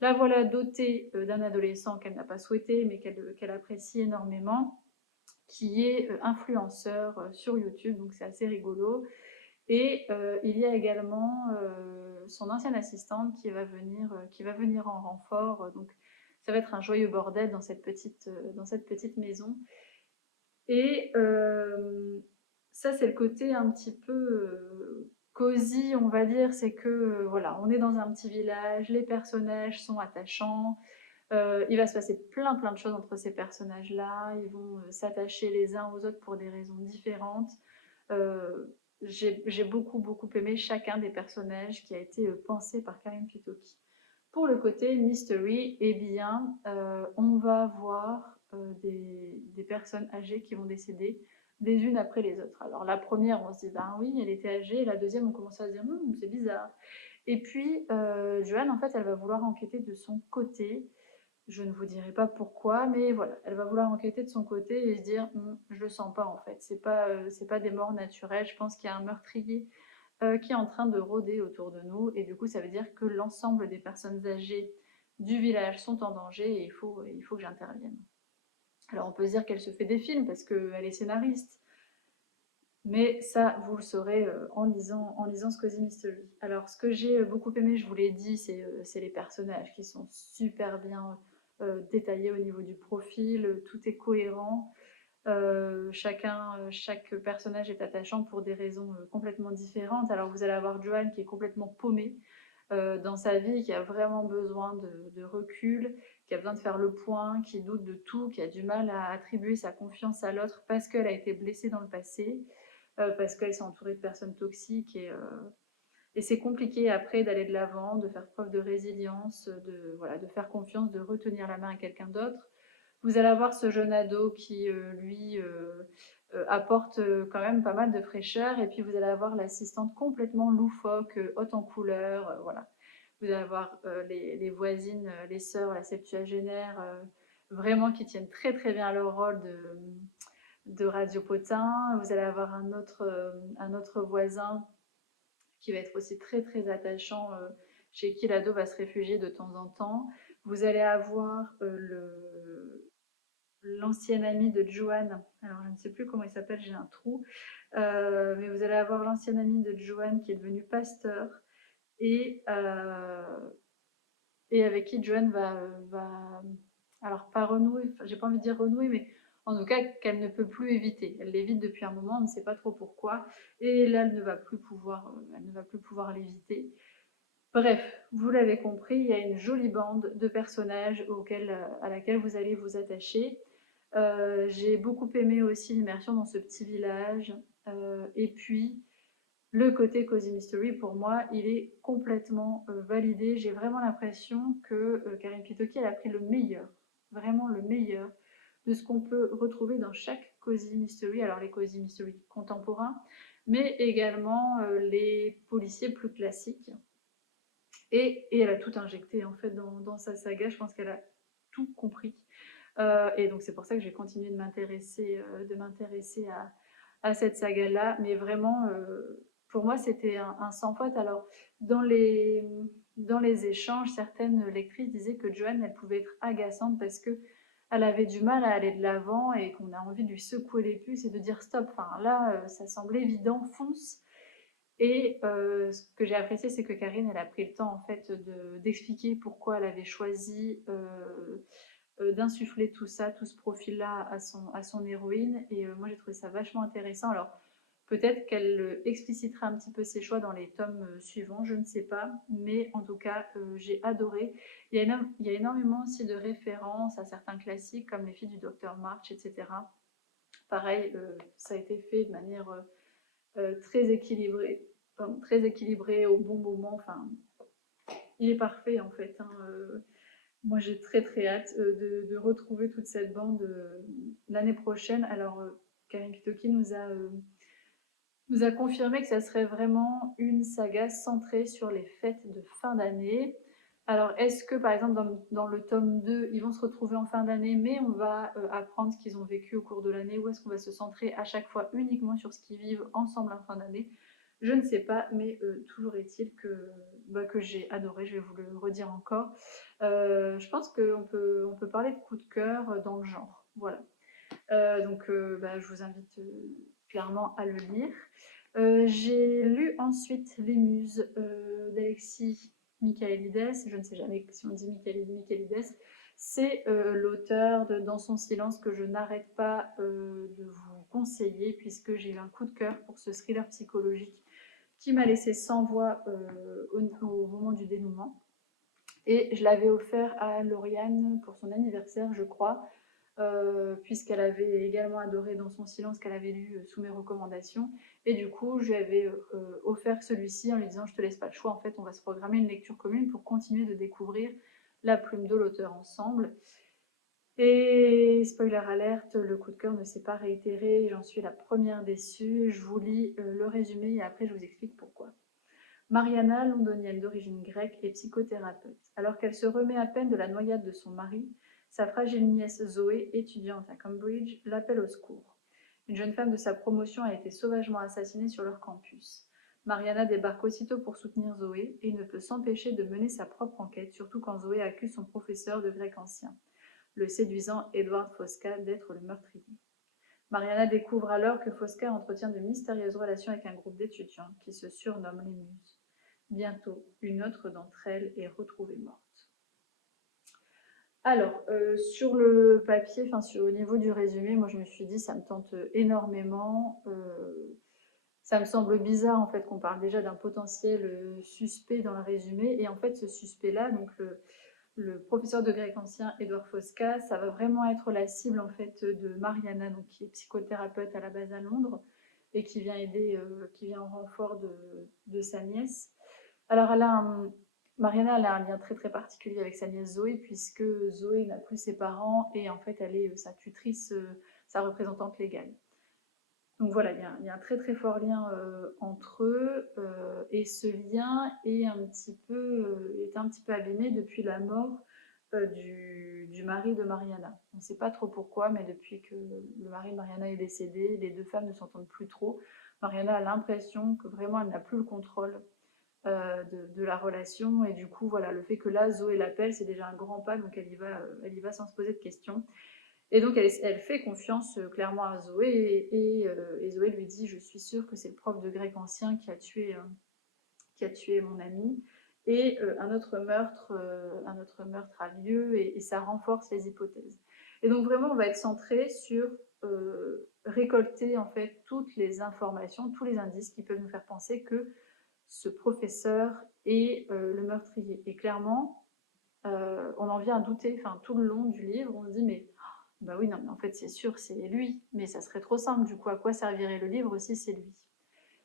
la voilà dotée d'un adolescent qu'elle n'a pas souhaité, mais qu'elle apprécie énormément, qui est influenceur sur YouTube, donc c'est assez rigolo. Et il y a également son ancienne assistante qui va venir en renfort. Donc ça va être un joyeux bordel dans cette petite maison. Et ça, c'est le côté un petit peu cosy, on va dire. C'est que voilà, on est dans un petit village, les personnages sont attachants. Il va se passer plein de choses entre ces personnages-là. Ils vont s'attacher les uns aux autres pour des raisons différentes. Euh, j'ai beaucoup aimé chacun des personnages qui a été pensé par Karine Pitoki. Pour le côté mystery, eh bien, on va voir des personnes âgées qui vont décéder les unes après les autres. Alors la première, on se dit, ben oui, elle était âgée. La deuxième, on commence à se dire, c'est bizarre. Et puis, Joanne, en fait, elle va vouloir enquêter de son côté. Je ne vous dirai pas pourquoi, mais voilà, elle va vouloir enquêter de son côté et se dire je le sens pas en fait, c'est pas des morts naturelles, je pense qu'il y a un meurtrier qui est en train de rôder autour de nous, et du coup ça veut dire que l'ensemble des personnes âgées du village sont en danger et il faut que j'intervienne. Alors on peut se dire qu'elle se fait des films parce qu'elle est scénariste, mais ça vous le saurez en lisant ce Cozy Mystery. Alors ce que j'ai beaucoup aimé, je vous l'ai dit, c'est les personnages qui sont super bien détaillés au niveau du profil, tout est cohérent. Chaque personnage est attachant pour des raisons complètement différentes. Alors vous allez avoir Joanne qui est complètement paumée dans sa vie, qui a vraiment besoin de recul, qui a besoin de faire le point, qui doute de tout, qui a du mal à attribuer sa confiance à l'autre parce qu'elle a été blessée dans le passé, parce qu'elle s'est entourée de personnes toxiques et c'est compliqué après d'aller de l'avant, de faire preuve de résilience, voilà, de faire confiance, de retenir la main à quelqu'un d'autre. Vous allez avoir ce jeune ado qui, lui, apporte quand même pas mal de fraîcheur. Et puis vous allez avoir l'assistante complètement loufoque, haute en couleur, voilà. Vous allez avoir les voisines, les sœurs, la septuagénaire, vraiment qui tiennent très très bien leur rôle de Radio Potin. Vous allez avoir un autre voisin qui va être aussi très très attachant, chez qui l'ado va se réfugier de temps en temps. Vous allez avoir l'ancienne amie de Joanne, alors je ne sais plus comment il s'appelle, j'ai un trou, mais vous allez avoir l'ancienne amie de Joanne qui est devenue pasteur et, et avec qui Joanne va alors pas renouer, j'ai pas envie de dire renouer, mais en tout cas qu'elle ne peut plus éviter. Elle l'évite depuis un moment, on ne sait pas trop pourquoi, et là elle ne va plus pouvoir l'éviter. Bref, vous l'avez compris, il y a une jolie bande de personnages à laquelle vous allez vous attacher. J'ai beaucoup aimé aussi l'immersion dans ce petit village. Et puis, le côté Cozy Mystery, pour moi, il est complètement validé. J'ai vraiment l'impression que Karin Pitoki, elle a pris le meilleur, vraiment le meilleur, de ce qu'on peut retrouver dans chaque Cozy Mystery. Alors, les Cozy Mystery contemporains, mais également les policiers plus classiques. Et elle a tout injecté en fait dans sa saga. Je pense qu'elle a tout compris. Et donc c'est pour ça que j'ai continué de m'intéresser à cette saga-là. Mais vraiment, pour moi, c'était un sans faute. Alors, dans les échanges, certaines lectrices disaient que Joanne, elle pouvait être agaçante parce que elle avait du mal à aller de l'avant et qu'on a envie de lui secouer les puces et de dire stop. Enfin là, ça semblait évident, fonce. Et ce que j'ai apprécié, c'est que Karine, elle a pris le temps en fait d'expliquer pourquoi elle avait choisi d'insuffler tout ça, tout ce profil-là à son héroïne. Et moi, j'ai trouvé ça vachement intéressant. Alors, peut-être qu'elle explicitera un petit peu ses choix dans les tomes suivants, je ne sais pas. Mais en tout cas, j'ai adoré. Il y a énormément aussi de références à certains classiques, comme Les filles du docteur March, etc. Pareil, ça a été fait de manière très équilibrée. Très équilibré au bon moment. Enfin, il est parfait en fait. Hein. Moi, j'ai très très hâte de retrouver toute cette bande l'année prochaine. Alors, Karin Pitoki nous a confirmé que ça serait vraiment une saga centrée sur les fêtes de fin d'année. Alors, est-ce que, par exemple, dans le tome 2, ils vont se retrouver en fin d'année, mais on va apprendre ce qu'ils ont vécu au cours de l'année, ou est-ce qu'on va se centrer à chaque fois uniquement sur ce qu'ils vivent ensemble en fin d'année? Je ne sais pas, mais toujours est-il que j'ai adoré, je vais vous le redire encore. Je pense on peut parler de coup de cœur dans le genre. Voilà. Donc, je vous invite clairement à le lire. J'ai lu ensuite Les Muses d'Alexis Michaelides. Je ne sais jamais si on dit Michaelides. C'est l'auteur de Dans son silence que je n'arrête pas de vous conseiller puisque j'ai eu un coup de cœur pour ce thriller psychologique qui m'a laissé sans voix au moment du dénouement. Et je l'avais offert à Lauriane pour son anniversaire, je crois, puisqu'elle avait également adoré Dans son silence qu'elle avait lu sous mes recommandations. Et du coup, je lui avais offert celui-ci en lui disant je te laisse pas le choix, en fait, on va se programmer une lecture commune pour continuer de découvrir la plume de l'auteur ensemble. Et spoiler alerte, le coup de cœur ne s'est pas réitéré, j'en suis la première déçue. Je vous lis le résumé et après je vous explique pourquoi. Mariana, londonienne d'origine grecque, est psychothérapeute. Alors qu'elle se remet à peine de la noyade de son mari, sa fragile nièce Zoé, étudiante à Cambridge, l'appelle au secours. Une jeune femme de sa promotion a été sauvagement assassinée sur leur campus. Mariana débarque aussitôt pour soutenir Zoé et ne peut s'empêcher de mener sa propre enquête, surtout quand Zoé accuse son professeur de grec ancien, le séduisant Edward Fosca, d'être le meurtrier. Mariana découvre alors que Fosca entretient de mystérieuses relations avec un groupe d'étudiants qui se surnomme les Muses. Bientôt, une autre d'entre elles est retrouvée morte. Alors, sur le papier, enfin au niveau du résumé, moi je me suis dit ça me tente énormément. Ça me semble bizarre en fait qu'on parle déjà d'un potentiel suspect dans le résumé. Et en fait ce suspect-là, donc le professeur de grec ancien Édouard Fosca, ça va vraiment être la cible en fait de Mariana, donc qui est psychothérapeute à la base à Londres et qui vient aider, qui vient en renfort de sa nièce. Alors Mariana elle a un lien très très particulier avec sa nièce Zoé puisque Zoé n'a plus ses parents et en fait elle est sa tutrice, sa représentante légale. Donc voilà, il y a un très très fort lien entre eux et ce lien est est un petit peu abîmé depuis la mort du mari de Mariana. On ne sait pas trop pourquoi, mais depuis que le mari de Mariana est décédé, les deux femmes ne s'entendent plus trop. Mariana a l'impression que vraiment elle n'a plus le contrôle de la relation et du coup voilà, le fait que là Zoé l'appelle, c'est déjà un grand pas, donc elle y va sans se poser de questions. Et donc elle fait confiance clairement à Zoé et Zoé lui dit je suis sûre que c'est le prof de grec ancien qui a tué mon ami et un autre meurtre a lieu et ça renforce les hypothèses. Et donc vraiment on va être centré sur récolter en fait toutes les informations, tous les indices qui peuvent nous faire penser que ce professeur est le meurtrier. Et clairement, on en vient à douter, enfin tout le long du livre, on se dit mais bah oui, non, mais en fait, c'est sûr, c'est lui. Mais ça serait trop simple. Du coup, à quoi servirait le livre si c'est lui?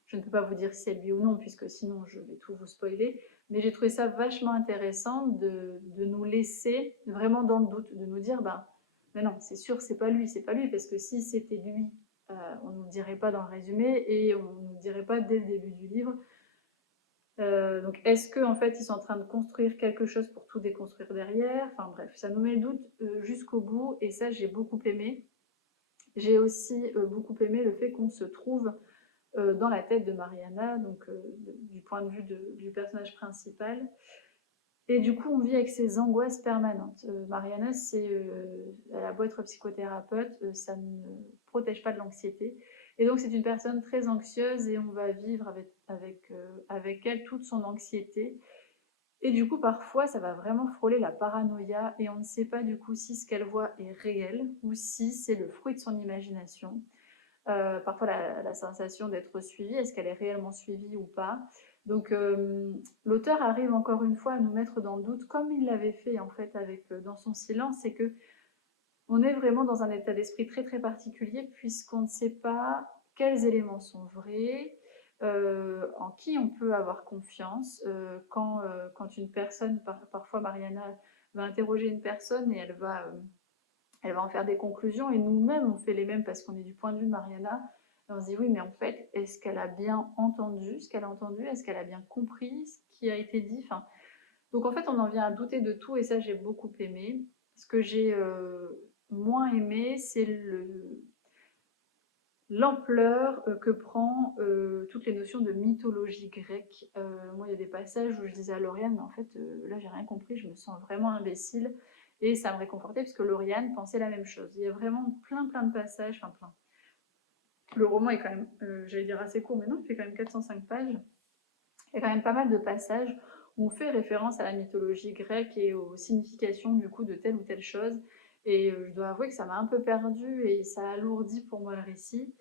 Je ne peux pas vous dire si c'est lui ou non, puisque sinon, je vais tout vous spoiler. Mais j'ai trouvé ça vachement intéressant de nous laisser vraiment dans le doute, de nous dire, bah, mais non, c'est sûr, c'est pas lui, c'est pas lui, parce que si c'était lui, on ne nous le dirait pas dans le résumé et on ne nous le dirait pas dès le début du livre. Donc, est-ce qu'en fait, ils sont en train de construire quelque chose pour tout déconstruire derrière? Enfin bref, ça nous met le doute jusqu'au bout, et ça, j'ai beaucoup aimé. J'ai aussi beaucoup aimé le fait qu'on se trouve dans la tête de Mariana, donc du point de vue du personnage principal. Et du coup, on vit avec ces angoisses permanentes. Mariana, elle a beau être psychothérapeute, ça ne protège pas de l'anxiété. Et donc, c'est une personne très anxieuse et on va vivre avec elle toute son anxiété. Et du coup, parfois, ça va vraiment frôler la paranoïa et on ne sait pas du coup si ce qu'elle voit est réel ou si c'est le fruit de son imagination. Parfois la sensation d'être suivie, est-ce qu'elle est réellement suivie ou pas. Donc l'auteur arrive encore une fois à nous mettre dans le doute, comme il l'avait fait en fait dans son silence, c'est que on est vraiment dans un état d'esprit très très particulier puisqu'on ne sait pas quels éléments sont vrais, en qui on peut avoir confiance. Quand une personne, parfois Mariana va interroger une personne et elle va en faire des conclusions et nous-mêmes on fait les mêmes parce qu'on est du point de vue de Mariana. Et on se dit oui, mais en fait, est-ce qu'elle a bien entendu ce qu'elle a entendu? Est-ce qu'elle a bien compris ce qui a été dit? Enfin, donc en fait, on en vient à douter de tout et ça, j'ai beaucoup aimé. Ce que j'ai moins aimé, c'est l'ampleur que prend toutes les notions de mythologie grecque. Moi, il y a des passages où je disais à Lauriane, mais en fait, là, j'ai rien compris, je me sens vraiment imbécile. Et ça me réconfortait parce que Lauriane pensait la même chose. Il y a vraiment plein de passages, enfin plein. Le roman est quand même, j'allais dire assez court, mais non, il fait quand même 405 pages. Il y a quand même pas mal de passages où on fait référence à la mythologie grecque et aux significations du coup de telle ou telle chose. Et je dois avouer que ça m'a un peu perdue et ça alourdit pour moi le récit.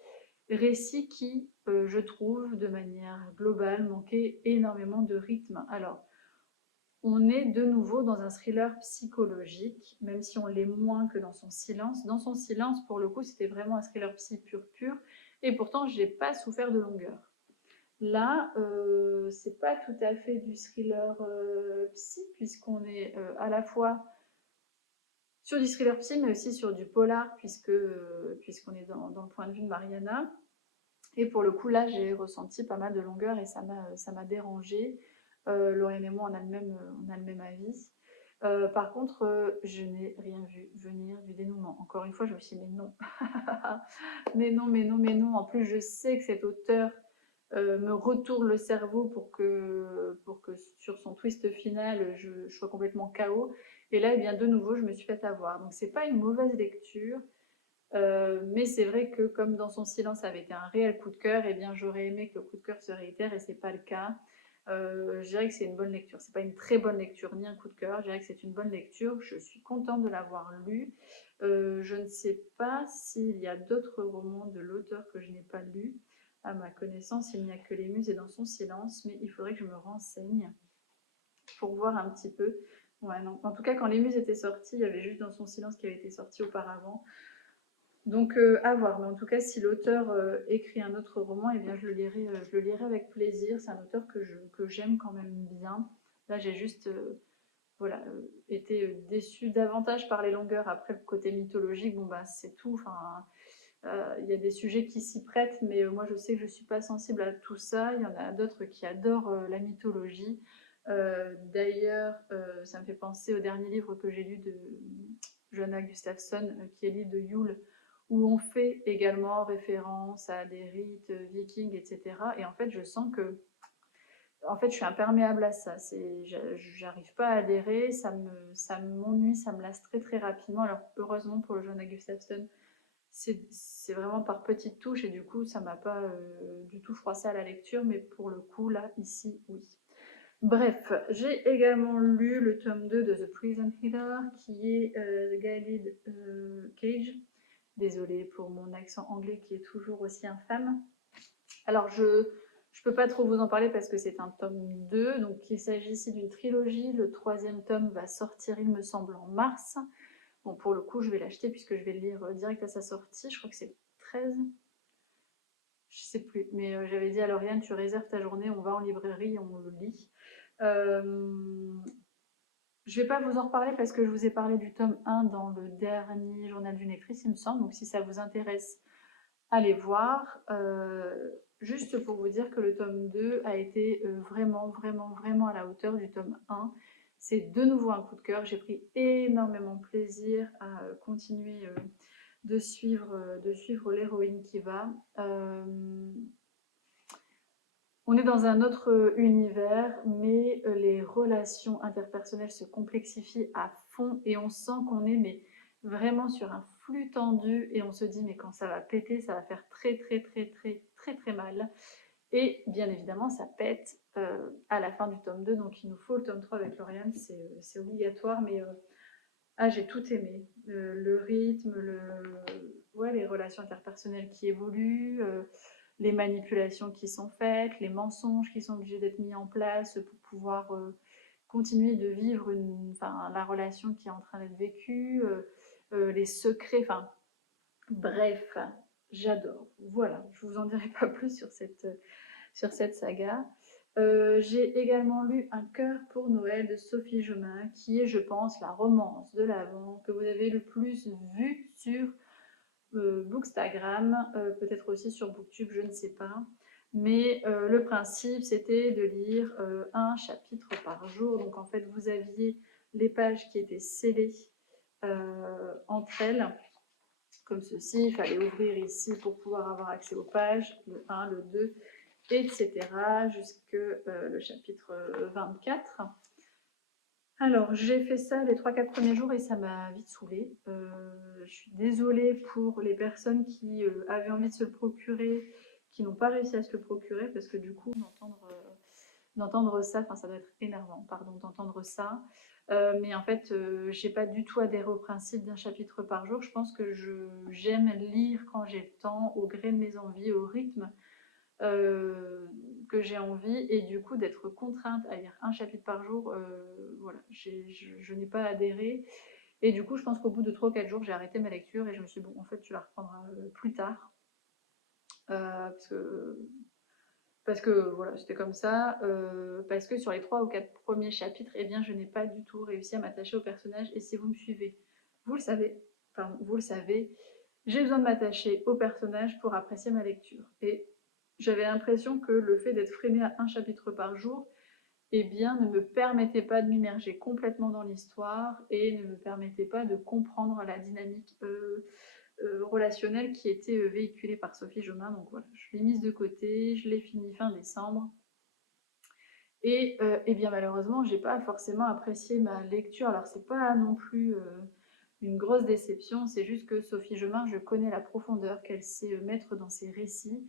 Récit qui, je trouve, de manière globale, manquait énormément de rythme. Alors, on est de nouveau dans un thriller psychologique, même si on l'est moins que dans son silence. Dans son silence, pour le coup, c'était vraiment un thriller psy pur, et pourtant, j'ai pas souffert de longueur. Là, c'est pas tout à fait du thriller psy, puisqu'on est à la fois sur du thriller psy, mais aussi sur du polar, puisqu'on est dans le point de vue de Mariana. Et pour le coup, là, j'ai ressenti pas mal de longueur et ça m'a dérangé. Lauriane et moi, on a le même avis. Par contre, je n'ai rien vu venir du dénouement. Encore une fois, je me suis dit, mais non. Mais non, mais non, mais non. En plus, je sais que cet auteur me retourne le cerveau pour que sur son twist final, je sois complètement KO. Et là, eh bien, de nouveau, je me suis fait avoir. Donc, c'est pas une mauvaise lecture. Mais c'est vrai que comme dans son silence ça avait été un réel coup de cœur, eh bien j'aurais aimé que le coup de cœur se réitère et c'est pas le cas. Je dirais que c'est une bonne lecture. C'est pas une très bonne lecture ni un coup de cœur, je dirais que c'est une bonne lecture. Je suis contente de l'avoir lu. Je ne sais pas s'il y a d'autres romans de l'auteur que je n'ai pas lus. À ma connaissance, il n'y a que Les Muses et Dans son silence, mais il faudrait que je me renseigne pour voir un petit peu. Ouais, non. En tout cas, quand Les Muses étaient sortis, il y avait juste Dans son silence qui avait été sorti auparavant. Donc à voir, mais en tout cas, si l'auteur écrit un autre roman, eh bien, je le lirai avec plaisir. C'est un auteur que j'aime quand même bien. Là, j'ai juste voilà, été déçue davantage par les longueurs. Après, le côté mythologique, bon, bah, c'est tout. Enfin, il y a des sujets qui s'y prêtent, mais moi, je sais que je ne suis pas sensible à tout ça. Il y en a d'autres qui adorent la mythologie. D'ailleurs, ça me fait penser au dernier livre que j'ai lu de Johanna Gustafsson, qui est le livre de Yule, où on fait également référence à des rites vikings, etc. Et en fait, je sens que je suis imperméable à ça. J'arrive pas à adhérer, ça m'ennuie, ça me lasse très très rapidement. Alors heureusement pour le Johanna Gustafsson, c'est vraiment par petites touches et du coup ça m'a pas du tout froissé à la lecture, mais pour le coup là, ici, oui. Bref, j'ai également lu le tome 2 de The Prison Healer, qui est de Ghalid Cage. Désolée pour mon accent anglais qui est toujours aussi infâme. Alors, je ne peux pas trop vous en parler parce que c'est un tome 2, donc il s'agit ici d'une trilogie. Le troisième tome va sortir, il me semble, en mars. Bon, pour le coup, je vais l'acheter puisque je vais le lire direct à sa sortie. Je crois que c'est 13. Je sais plus, mais j'avais dit à Lauriane, tu réserves ta journée, on va en librairie, on le lit. Je ne vais pas vous en reparler parce que je vous ai parlé du tome 1 dans le dernier journal d'une lectrice, il me semble. Donc si ça vous intéresse, allez voir. Juste pour vous dire que le tome 2 a été vraiment, vraiment, vraiment à la hauteur du tome 1. C'est de nouveau un coup de cœur. J'ai pris énormément plaisir à continuer de suivre l'héroïne qui va. On est dans un autre univers, mais les relations interpersonnelles se complexifient à fond et on sent qu'on est vraiment sur un flux tendu et on se dit mais quand ça va péter, ça va faire très très très très très très mal. Et bien évidemment, ça pète à la fin du tome 2, donc il nous faut le tome 3 avec Lauriane, c'est obligatoire, mais j'ai tout aimé. Le rythme, les relations interpersonnelles qui évoluent, les manipulations qui sont faites, les mensonges qui sont obligés d'être mis en place pour pouvoir continuer de vivre la relation qui est en train d'être vécue, les secrets, bref, j'adore. Voilà, je vous en dirai pas plus sur cette saga. J'ai également lu Un cœur pour Noël de Sophie Jomain, qui est, je pense, la romance de l'Avent que vous avez le plus vue sur Bookstagram, peut-être aussi sur Booktube, je ne sais pas. Mais le principe, c'était de lire un chapitre par jour. Donc en fait, vous aviez les pages qui étaient scellées entre elles, comme ceci. Il fallait ouvrir ici pour pouvoir avoir accès aux pages, le 1, le 2, etc. jusque le chapitre 24. Alors, j'ai fait ça les 3-4 premiers jours et ça m'a vite saoulée. Je suis désolée pour les personnes qui avaient envie de se le procurer, qui n'ont pas réussi à se le procurer, parce que du coup, d'entendre ça, ça doit être énervant, pardon, d'entendre ça. Mais en fait, j'ai pas du tout adhéré au principe d'un chapitre par jour. Je pense que j'aime lire quand j'ai le temps, au gré de mes envies, au rythme que j'ai envie, et du coup d'être contrainte à lire un chapitre par jour, voilà, je n'ai pas adhéré, et du coup je pense qu'au bout de 3 ou 4 jours j'ai arrêté ma lecture et je me suis dit bon, en fait tu la reprendras plus tard, parce que voilà, c'était comme ça, parce que sur les 3 ou 4 premiers chapitres, eh bien je n'ai pas du tout réussi à m'attacher au personnage, et si vous me suivez, vous le savez, j'ai besoin de m'attacher au personnage pour apprécier ma lecture, et j'avais l'impression que le fait d'être freinée à un chapitre par jour, eh bien, ne me permettait pas de m'immerger complètement dans l'histoire et ne me permettait pas de comprendre la dynamique relationnelle qui était véhiculée par Sophie Jomain. Donc voilà, je l'ai mise de côté, je l'ai fini fin décembre. Et bien malheureusement, j'ai pas forcément apprécié ma lecture. Alors c'est pas non plus une grosse déception, c'est juste que Sophie Jomain, je connais la profondeur qu'elle sait mettre dans ses récits.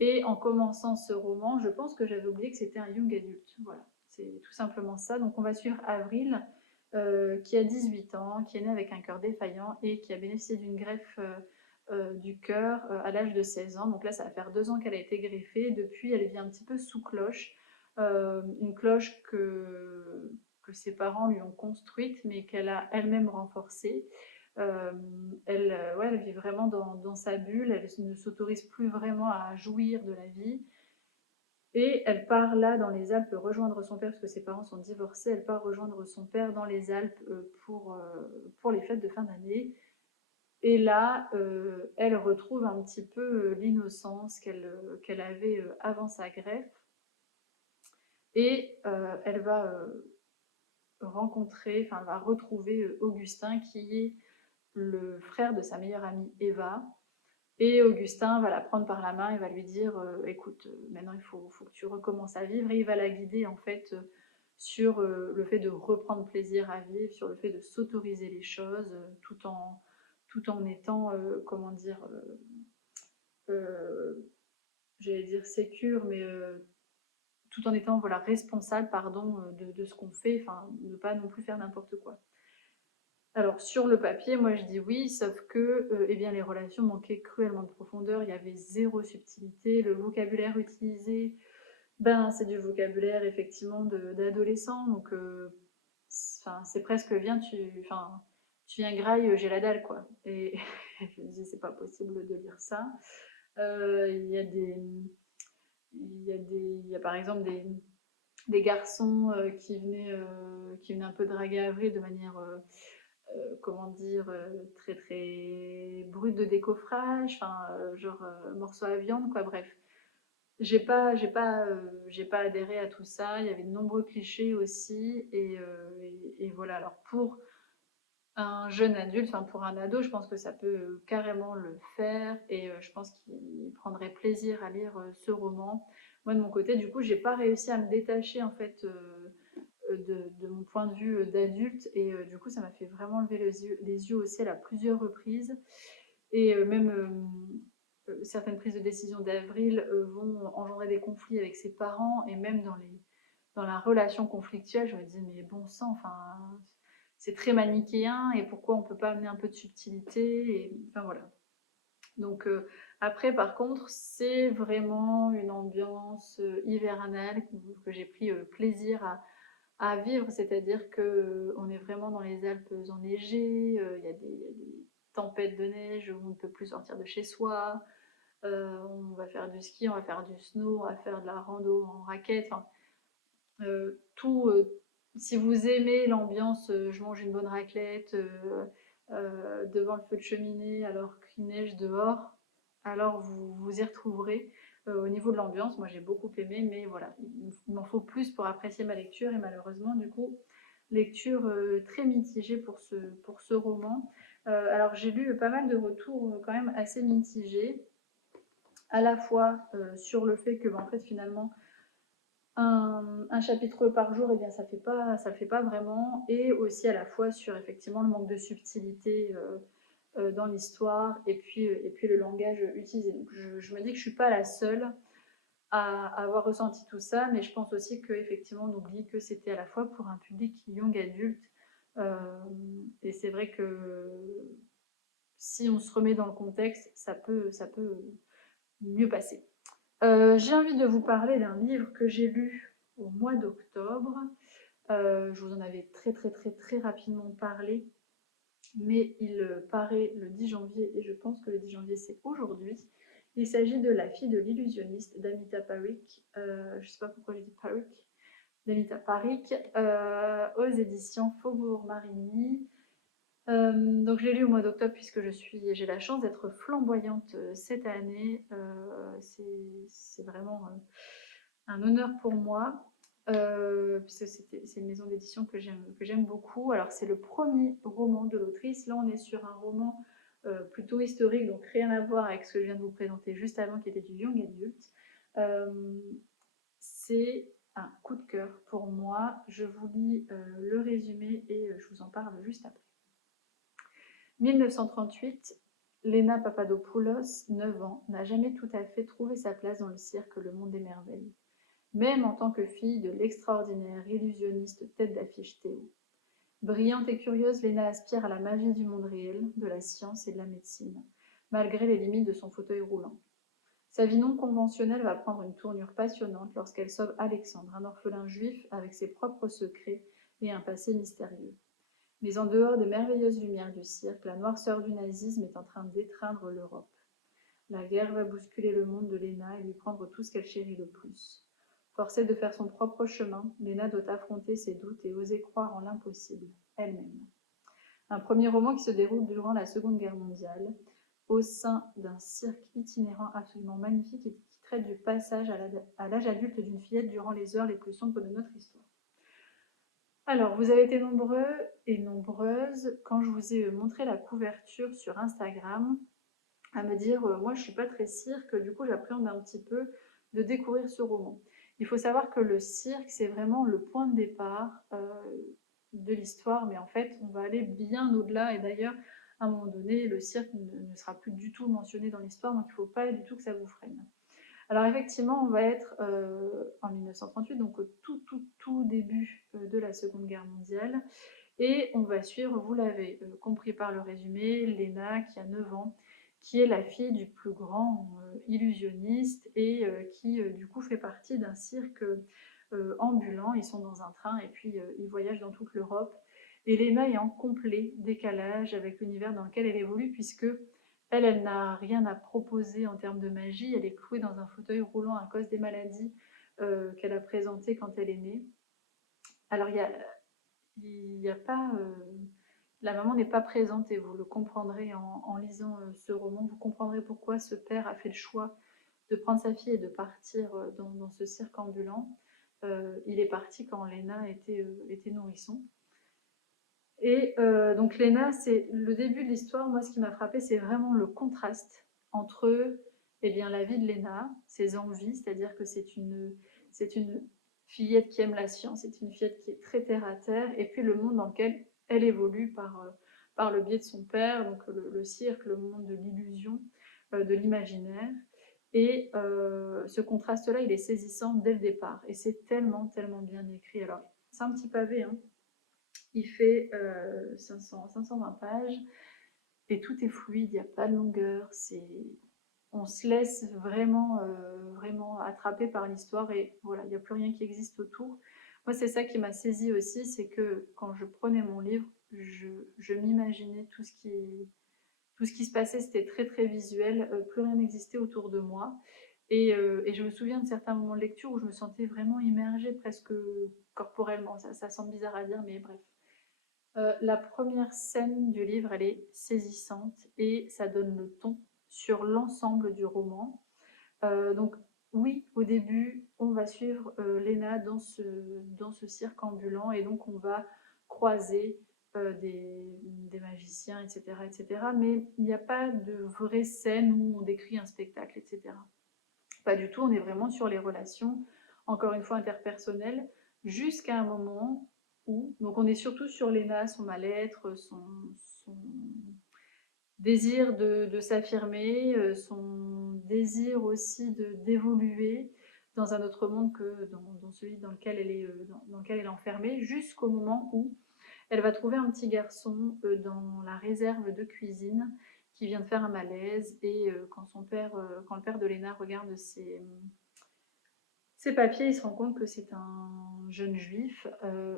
Et en commençant ce roman, je pense que j'avais oublié que c'était un young adulte. Voilà, c'est tout simplement ça. Donc on va suivre Avril, qui a 18 ans, qui est née avec un cœur défaillant et qui a bénéficié d'une greffe du cœur à l'âge de 16 ans. Donc là, ça va faire 2 ans qu'elle a été greffée. Depuis, elle vit un petit peu sous cloche. Une cloche que ses parents lui ont construite, mais qu'elle a elle-même renforcée. Elle vit vraiment dans sa bulle, elle ne s'autorise plus vraiment à jouir de la vie. Et elle part là dans les Alpes rejoindre son père, parce que ses parents sont divorcés, elle part rejoindre son père dans les Alpes pour les fêtes de fin d'année. Et là, elle retrouve un petit peu l'innocence qu'elle avait avant sa greffe. Et elle va rencontrer, enfin, elle va retrouver Augustin, qui est le frère de sa meilleure amie Eva. Et Augustin va la prendre par la main et va lui dire écoute, maintenant il faut que tu recommences à vivre. Et il va la guider en fait sur le fait de reprendre plaisir à vivre, sur le fait de s'autoriser les choses tout en étant, comment dire, j'allais dire sécure, mais tout en étant voilà, responsable pardon, de ce qu'on fait, enfin ne pas non plus faire n'importe quoi. Alors sur le papier, moi je dis oui, sauf que eh bien, les relations manquaient cruellement de profondeur, il y avait zéro subtilité, le vocabulaire utilisé, ben, c'est du vocabulaire effectivement d'adolescent, donc c'est presque tu viens graille, j'ai la dalle quoi. Et je me dis c'est pas possible de lire ça. Il y a il y a par exemple des garçons qui venaient un peu draguer Avril de manière comment dire, très très brut de décoffrage, genre morceau à viande, quoi, bref. J'ai pas adhéré à tout ça, il y avait de nombreux clichés aussi, et voilà. Alors pour un jeune adulte, enfin pour un ado, je pense que ça peut carrément le faire, et je pense qu'il prendrait plaisir à lire ce roman. Moi de mon côté, du coup, j'ai pas réussi à me détacher en fait de mon point de vue d'adulte, et du coup ça m'a fait vraiment lever les yeux au ciel à plusieurs reprises, et même certaines prises de décision d'Avril vont engendrer des conflits avec ses parents, et même dans la relation conflictuelle je me dis mais bon sang, enfin c'est très manichéen, et pourquoi on peut pas amener un peu de subtilité, et enfin voilà. Donc après par contre c'est vraiment une ambiance hivernale que j'ai pris plaisir à vivre, c'est-à-dire que on est vraiment dans les Alpes enneigées, il y a des tempêtes de neige où on ne peut plus sortir de chez soi, on va faire du ski, on va faire du snow, on va faire de la rando en raquette, enfin, tout. Si vous aimez l'ambiance, je mange une bonne raclette devant le feu de cheminée alors qu'il neige dehors, alors vous vous y retrouverez. Au niveau de l'ambiance, moi j'ai beaucoup aimé, mais voilà, il m'en faut plus pour apprécier ma lecture, et malheureusement, du coup, lecture très mitigée pour ce roman. Alors j'ai lu pas mal de retours quand même assez mitigés, à la fois sur le fait que, en fait, finalement, un chapitre par jour, eh bien, ça le fait pas vraiment, et aussi à la fois sur effectivement le manque de subtilité dans l'histoire, et puis le langage utilisé. Donc je me dis que je suis pas la seule à avoir ressenti tout ça, mais je pense aussi qu'effectivement on oublie que c'était à la fois pour un public young adulte, et c'est vrai que si on se remet dans le contexte, ça peut mieux passer. J'ai envie de vous parler d'un livre que j'ai lu au mois d'octobre. Je vous en avais très très très très rapidement parlé, mais il paraît le 10 janvier, et je pense que le 10 janvier c'est aujourd'hui. Il s'agit de La fille de l'illusionniste d'Amita Parikh, je ne sais pas pourquoi j'ai dit Parikh, d'Amita Parikh, aux éditions Faubourg Marigny. Donc je l'ai lu au mois d'octobre, puisque j'ai la chance d'être flamboyante cette année. C'est vraiment un honneur pour moi, puisque c'est une maison d'édition que j'aime beaucoup. Alors c'est le premier roman de l'autrice. Là on est sur un roman plutôt historique, donc rien à voir avec ce que je viens de vous présenter juste avant, qui était du young adulte. C'est un coup de cœur pour moi. Je vous lis le résumé et je vous en parle juste après. 1938, Lena Papadopoulos, 9 ans, n'a jamais tout à fait trouvé sa place dans le cirque Le Monde des Merveilles, même en tant que fille de l'extraordinaire illusionniste tête d'affiche Théo. Brillante et curieuse, Lena aspire à la magie du monde réel, de la science et de la médecine, malgré les limites de son fauteuil roulant. Sa vie non conventionnelle va prendre une tournure passionnante lorsqu'elle sauve Alexandre, un orphelin juif avec ses propres secrets et un passé mystérieux. Mais en dehors des merveilleuses lumières du cirque, la noirceur du nazisme est en train d'étreindre l'Europe. La guerre va bousculer le monde de Lena et lui prendre tout ce qu'elle chérit le plus. Forcée de faire son propre chemin, Lena doit affronter ses doutes et oser croire en l'impossible, elle-même. Un premier roman qui se déroule durant la Seconde Guerre mondiale, au sein d'un cirque itinérant absolument magnifique et qui traite du passage à l'âge adulte d'une fillette durant les heures les plus sombres de notre histoire. Alors, vous avez été nombreux et nombreuses quand je vous ai montré la couverture sur Instagram à me dire moi je suis pas très cirque, du coup j'appréhende un petit peu de découvrir ce roman. Il faut savoir que le cirque c'est vraiment le point de départ de l'histoire, mais en fait on va aller bien au-delà et d'ailleurs à un moment donné le cirque ne sera plus du tout mentionné dans l'histoire, donc il ne faut pas du tout que ça vous freine. Alors effectivement on va être en 1938, donc au tout début de la Seconde Guerre mondiale, et on va suivre, vous l'avez compris par le résumé, Lena qui a 9 ans, qui est la fille du plus grand illusionniste et qui du coup fait partie d'un cirque ambulant. Ils sont dans un train et puis ils voyagent dans toute l'Europe. Et Lena est en complet décalage avec l'univers dans lequel elle évolue puisque elle n'a rien à proposer en termes de magie. Elle est clouée dans un fauteuil roulant à cause des maladies qu'elle a présentées quand elle est née. Alors il n'y a pas la maman n'est pas présente et vous le comprendrez en lisant ce roman. Vous comprendrez pourquoi ce père a fait le choix de prendre sa fille et de partir dans ce cirque ambulant. Il est parti quand Lena était nourrisson. Et donc Lena, c'est le début de l'histoire. Moi, ce qui m'a frappé, c'est vraiment le contraste entre eh bien, la vie de Lena, ses envies, c'est-à-dire que c'est une fillette qui aime la science, c'est une fillette qui est très terre à terre, et puis le monde dans lequel elle évolue par le biais de son père, donc le cirque, le monde de l'illusion, de l'imaginaire. Et ce contraste-là, il est saisissant dès le départ, et c'est tellement, tellement bien écrit. Alors, c'est un petit pavé, hein. Il fait 520 pages et tout est fluide, il n'y a pas de longueur. On se laisse vraiment, vraiment attraper par l'histoire et voilà, il n'y a plus rien qui existe autour. Moi, c'est ça qui m'a saisi aussi, c'est que quand je prenais mon livre, je m'imaginais tout ce qui se passait, c'était très très visuel, plus rien n'existait autour de moi. Et je me souviens de certains moments de lecture où je me sentais vraiment immergée presque corporellement. Ça semble bizarre à dire, mais bref. La première scène du livre, elle est saisissante et ça donne le ton sur l'ensemble du roman. Donc oui, au début, on va suivre Lena dans ce cirque ambulant et donc on va croiser des magiciens, etc., etc. Mais il n'y a pas de vraie scène où on décrit un spectacle, etc. Pas du tout, on est vraiment sur les relations, encore une fois interpersonnelles, jusqu'à un moment où, donc on est surtout sur Lena, son mal-être, son désir de s'affirmer, son désir aussi d'évoluer dans un autre monde que dans celui dans lequel dans lequel elle est enfermée, jusqu'au moment où elle va trouver un petit garçon dans la réserve de cuisine qui vient de faire un malaise et quand le père de Lena regarde ses papiers, il se rend compte que c'est un jeune juif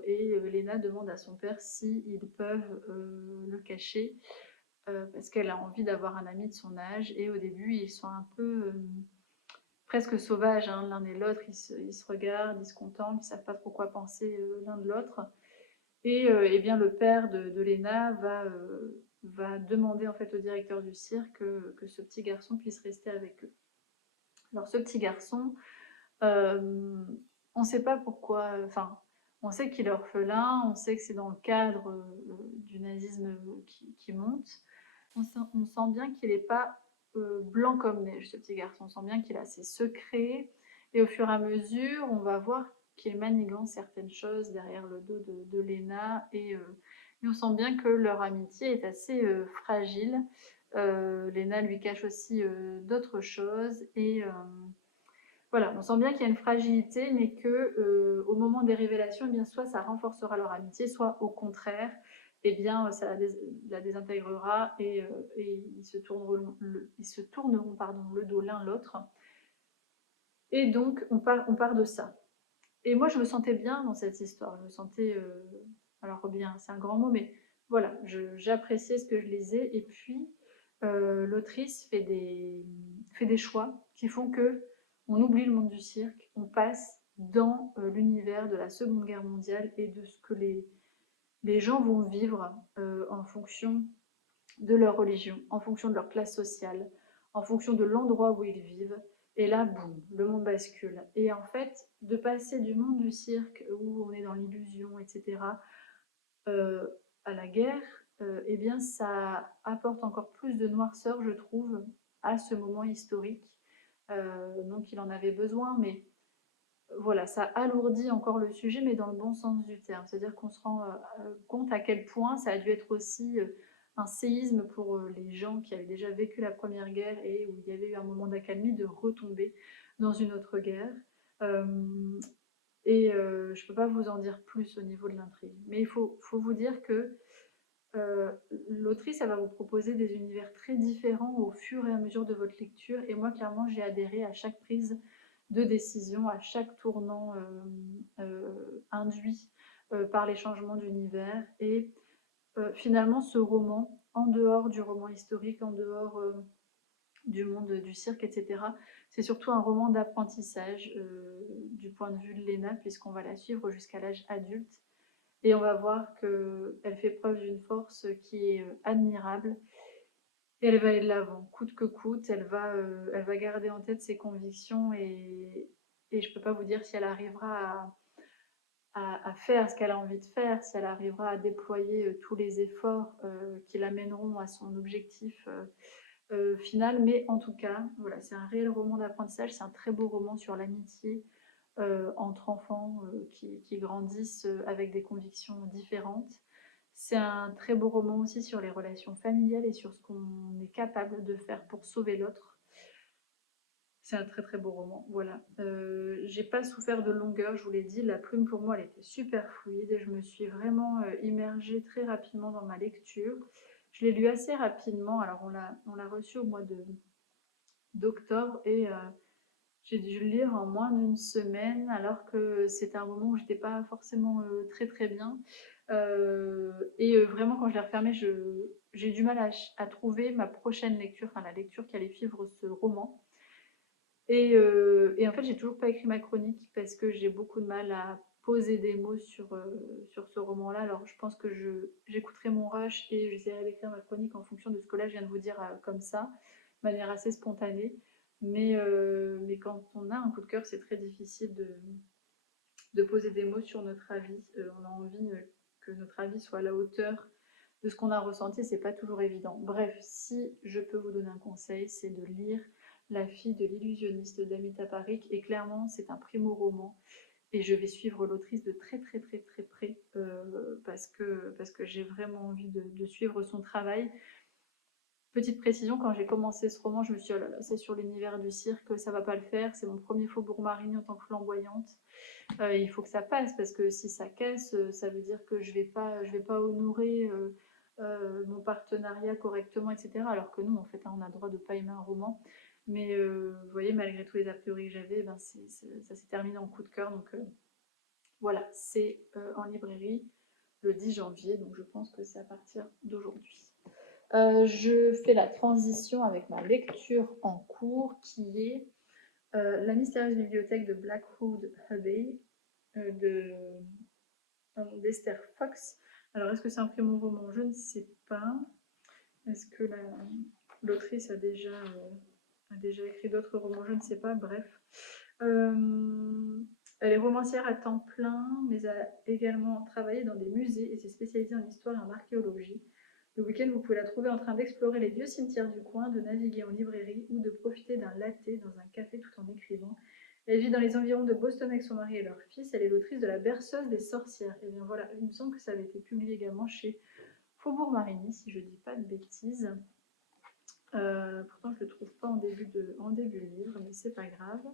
et Lena demande à son père s'ils peuvent le cacher parce qu'elle a envie d'avoir un ami de son âge et au début ils sont un peu presque sauvages hein, l'un et l'autre, ils se regardent, ils se contemplent, ils ne savent pas trop quoi penser l'un de l'autre et eh bien le père de Lena va demander en fait au directeur du cirque que ce petit garçon puisse rester avec eux. Alors ce petit garçon, on ne sait pas pourquoi, enfin, on sait qu'il est orphelin, on sait que c'est dans le cadre du nazisme qui monte. On sent bien qu'il n'est pas blanc comme neige, ce petit garçon. On sent bien qu'il a ses secrets. Et au fur et à mesure, on va voir qu'il manigance certaines choses derrière le dos de Lena. Et on sent bien que leur amitié est assez fragile. Léna lui cache aussi d'autres choses et voilà, on sent bien qu'il y a une fragilité, mais que au moment des révélations, eh bien, soit ça renforcera leur amitié, soit au contraire, eh bien, ça la désintégrera et ils se tourneront pardon, le dos l'un l'autre. Et donc, on part de ça. Et moi, je me sentais bien dans cette histoire. Je me sentais, alors bien, c'est un grand mot, mais voilà, j'appréciais ce que je lisais. Et puis, l'autrice fait des choix qui font que on oublie le monde du cirque, on passe dans l'univers de la Seconde Guerre mondiale et de ce que les gens vont vivre en fonction de leur religion, en fonction de leur classe sociale, en fonction de l'endroit où ils vivent. Et là, boum, le monde bascule. Et en fait, de passer du monde du cirque, où on est dans l'illusion, etc., euh, à la guerre, eh bien, ça apporte encore plus de noirceur, je trouve, à ce moment historique. Donc, il en avait besoin, mais voilà, ça alourdit encore le sujet, mais dans le bon sens du terme. C'est-à-dire qu'on se rend compte à quel point ça a dû être aussi un séisme pour les gens qui avaient déjà vécu la Première Guerre et où il y avait eu un moment d'accalmie de retomber dans une autre guerre. Euh, je ne peux pas vous en dire plus au niveau de l'intrigue. Mais il faut vous dire que l'autrice, elle va vous proposer des univers très différents au fur et à mesure de votre lecture. Et moi, clairement, j'ai adhéré à chaque prise de décision, à chaque tournant induit par les changements d'univers. Et finalement, ce roman, en dehors du roman historique, en dehors du monde du cirque, etc., c'est surtout un roman d'apprentissage du point de vue de Léna, puisqu'on va la suivre jusqu'à l'âge adulte. Et on va voir qu'elle fait preuve d'une force qui est admirable. Et elle va aller de l'avant, coûte que coûte. Elle va garder en tête ses convictions et je ne peux pas vous dire si elle arrivera à faire ce qu'elle a envie de faire, si elle arrivera à déployer tous les efforts qui l'amèneront à son objectif final. Mais en tout cas, voilà, c'est un réel roman d'apprentissage. C'est un très beau roman sur l'amitié entre enfants qui grandissent avec des convictions différentes. C'est un très beau roman aussi sur les relations familiales et sur ce qu'on est capable de faire pour sauver l'autre. C'est un très très beau roman, voilà. J'ai pas souffert de longueur, je vous l'ai dit, la plume pour moi elle était super fluide et je me suis vraiment immergée très rapidement dans ma lecture. Je l'ai lu assez rapidement, alors on l'a reçu au mois d'octobre et j'ai dû le lire en moins d'une semaine, alors que c'était un moment où j'étais pas forcément très très bien. Vraiment, quand je l'ai refermé, j'ai eu du mal à trouver ma prochaine lecture, enfin la lecture qui allait suivre ce roman. Et en fait, j'ai toujours pas écrit ma chronique parce que j'ai beaucoup de mal à poser des mots sur ce roman-là. Alors, je pense que j'écouterai mon rush et j'essaierai d'écrire ma chronique en fonction de ce que là je viens de vous dire comme ça, de manière assez spontanée. Mais quand on a un coup de cœur, c'est très difficile de poser des mots sur notre avis. On a envie que notre avis soit à la hauteur de ce qu'on a ressenti, c'est pas toujours évident. Bref, si je peux vous donner un conseil, c'est de lire La fille de l'illusionniste d'Amita Parikh. Et clairement, c'est un primo-roman. Et je vais suivre l'autrice de très très très très près parce que j'ai vraiment envie de suivre son travail. Petite précision, quand j'ai commencé ce roman, je me suis dit, oh là là, c'est sur l'univers du cirque, ça va pas le faire, c'est mon premier Faubourg Marigny en tant que flamboyante. Il faut que ça passe parce que si ça casse, ça veut dire que je vais pas honorer mon partenariat correctement, etc. Alors que nous, en fait, hein, on a le droit de pas aimer un roman. Mais vous voyez, malgré tous les a priori que j'avais, ben ça s'est terminé en coup de cœur. Donc voilà, c'est en librairie le 10 janvier, donc je pense que c'est à partir d'aujourd'hui. Je fais la transition avec ma lecture en cours qui est La mystérieuse bibliothèque de Blackwood Abbey d'Esther Fox. Alors, est-ce que c'est un primo-roman? Je ne sais pas. Est-ce que l'autrice a déjà écrit d'autres romans? Je ne sais pas. Bref. Elle est romancière à temps plein, mais a également travaillé dans des musées et s'est spécialisée en histoire et en archéologie. Le week-end, vous pouvez la trouver en train d'explorer les vieux cimetières du coin, de naviguer en librairie ou de profiter d'un latte dans un café tout en écrivant. Elle vit dans les environs de Boston avec son mari et leur fils. Elle est l'autrice de La berceuse des sorcières. Et bien voilà, il me semble que ça avait été publié également chez Faubourg Marigny, si je ne dis pas de bêtises. pourtant je ne le trouve pas en début de livre, mais c'est pas grave.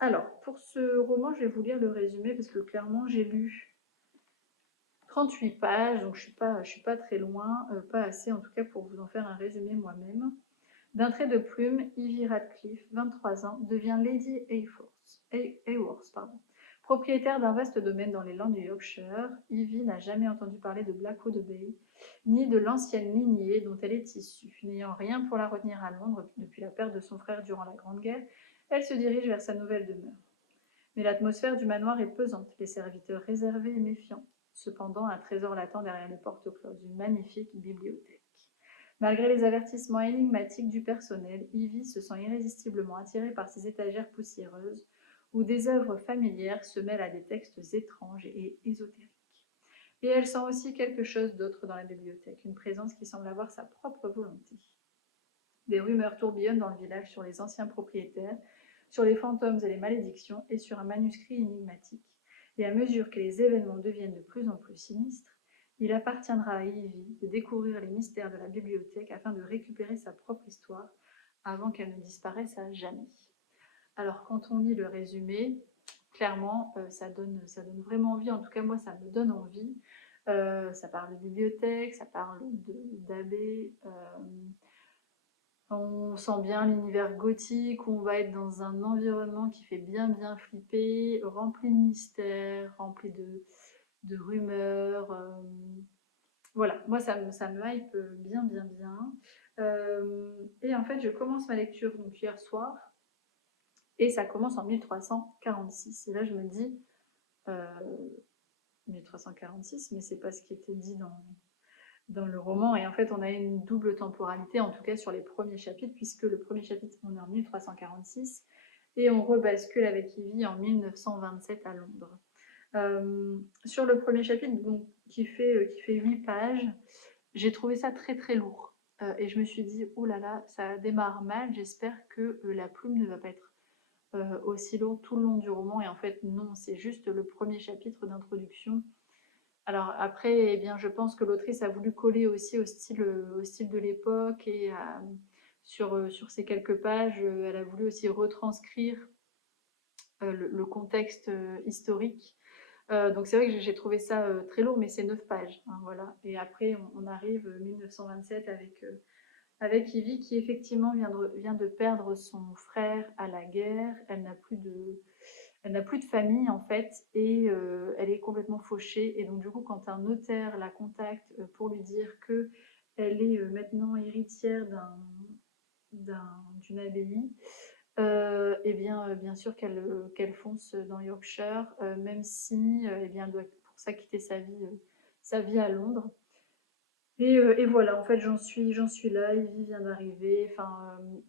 Alors, pour ce roman, je vais vous lire le résumé parce que clairement, j'ai lu 38 pages, donc je suis pas très loin, pas assez en tout cas pour vous en faire un résumé moi-même. D'un trait de plume, Ivy Radcliffe, 23 ans, devient Lady Hayworth, propriétaire d'un vaste domaine dans les Landes du Yorkshire. Ivy n'a jamais entendu parler de Blackwood Bay, ni de l'ancienne lignée dont elle est issue. N'ayant rien pour la retenir à Londres depuis la perte de son frère durant la Grande Guerre, elle se dirige vers sa nouvelle demeure. Mais l'atmosphère du manoir est pesante, les serviteurs réservés et méfiants. Cependant, un trésor l'attend derrière les portes closes, une magnifique bibliothèque. Malgré les avertissements énigmatiques du personnel, Ivy se sent irrésistiblement attirée par ces étagères poussiéreuses où des œuvres familières se mêlent à des textes étranges et ésotériques. Et elle sent aussi quelque chose d'autre dans la bibliothèque, une présence qui semble avoir sa propre volonté. Des rumeurs tourbillonnent dans le village sur les anciens propriétaires, sur les fantômes et les malédictions, et sur un manuscrit énigmatique. Et à mesure que les événements deviennent de plus en plus sinistres, il appartiendra à Ivy de découvrir les mystères de la bibliothèque afin de récupérer sa propre histoire avant qu'elle ne disparaisse à jamais. Alors quand on lit le résumé, clairement ça donne vraiment envie, en tout cas moi ça me donne envie. Ça parle de bibliothèque, ça parle d'abbé, on sent bien l'univers gothique, où on va être dans un environnement qui fait bien flipper, rempli de mystères, rempli de rumeurs. Voilà, moi ça me hype bien. Et en fait, je commence ma lecture donc hier soir, et ça commence en 1346. Et là, je me dis, 1346, mais c'est pas ce qui était dit dans le roman. Et en fait, on a une double temporalité, en tout cas sur les premiers chapitres, puisque le premier chapitre, on est en 1346, et on rebascule avec Ivy en 1927 à Londres. Sur le premier chapitre, donc, qui fait 8 pages, j'ai trouvé ça très lourd. Et je me suis dit, oh là là, ça démarre mal, j'espère que la plume ne va pas être aussi lourde tout le long du roman. Et en fait, non, c'est juste le premier chapitre d'introduction. Alors après, eh bien, je pense que l'autrice a voulu coller aussi au style de l'époque, et sur ces quelques pages, elle a voulu aussi retranscrire le contexte historique. Donc c'est vrai que j'ai trouvé ça très lourd, mais c'est 9 pages, hein, voilà. Et après, on arrive 1927 avec Ivy qui effectivement vient de perdre son frère à la guerre. Elle n'a plus de famille en fait, et elle est complètement fauchée. Et donc du coup, quand un notaire la contacte pour lui dire que elle est maintenant héritière d'une abbaye, et bien sûr qu'elle fonce dans Yorkshire, même si eh bien, elle doit pour ça quitter sa vie à Londres. Et voilà, en fait, j'en suis là, Ivy vient d'arriver,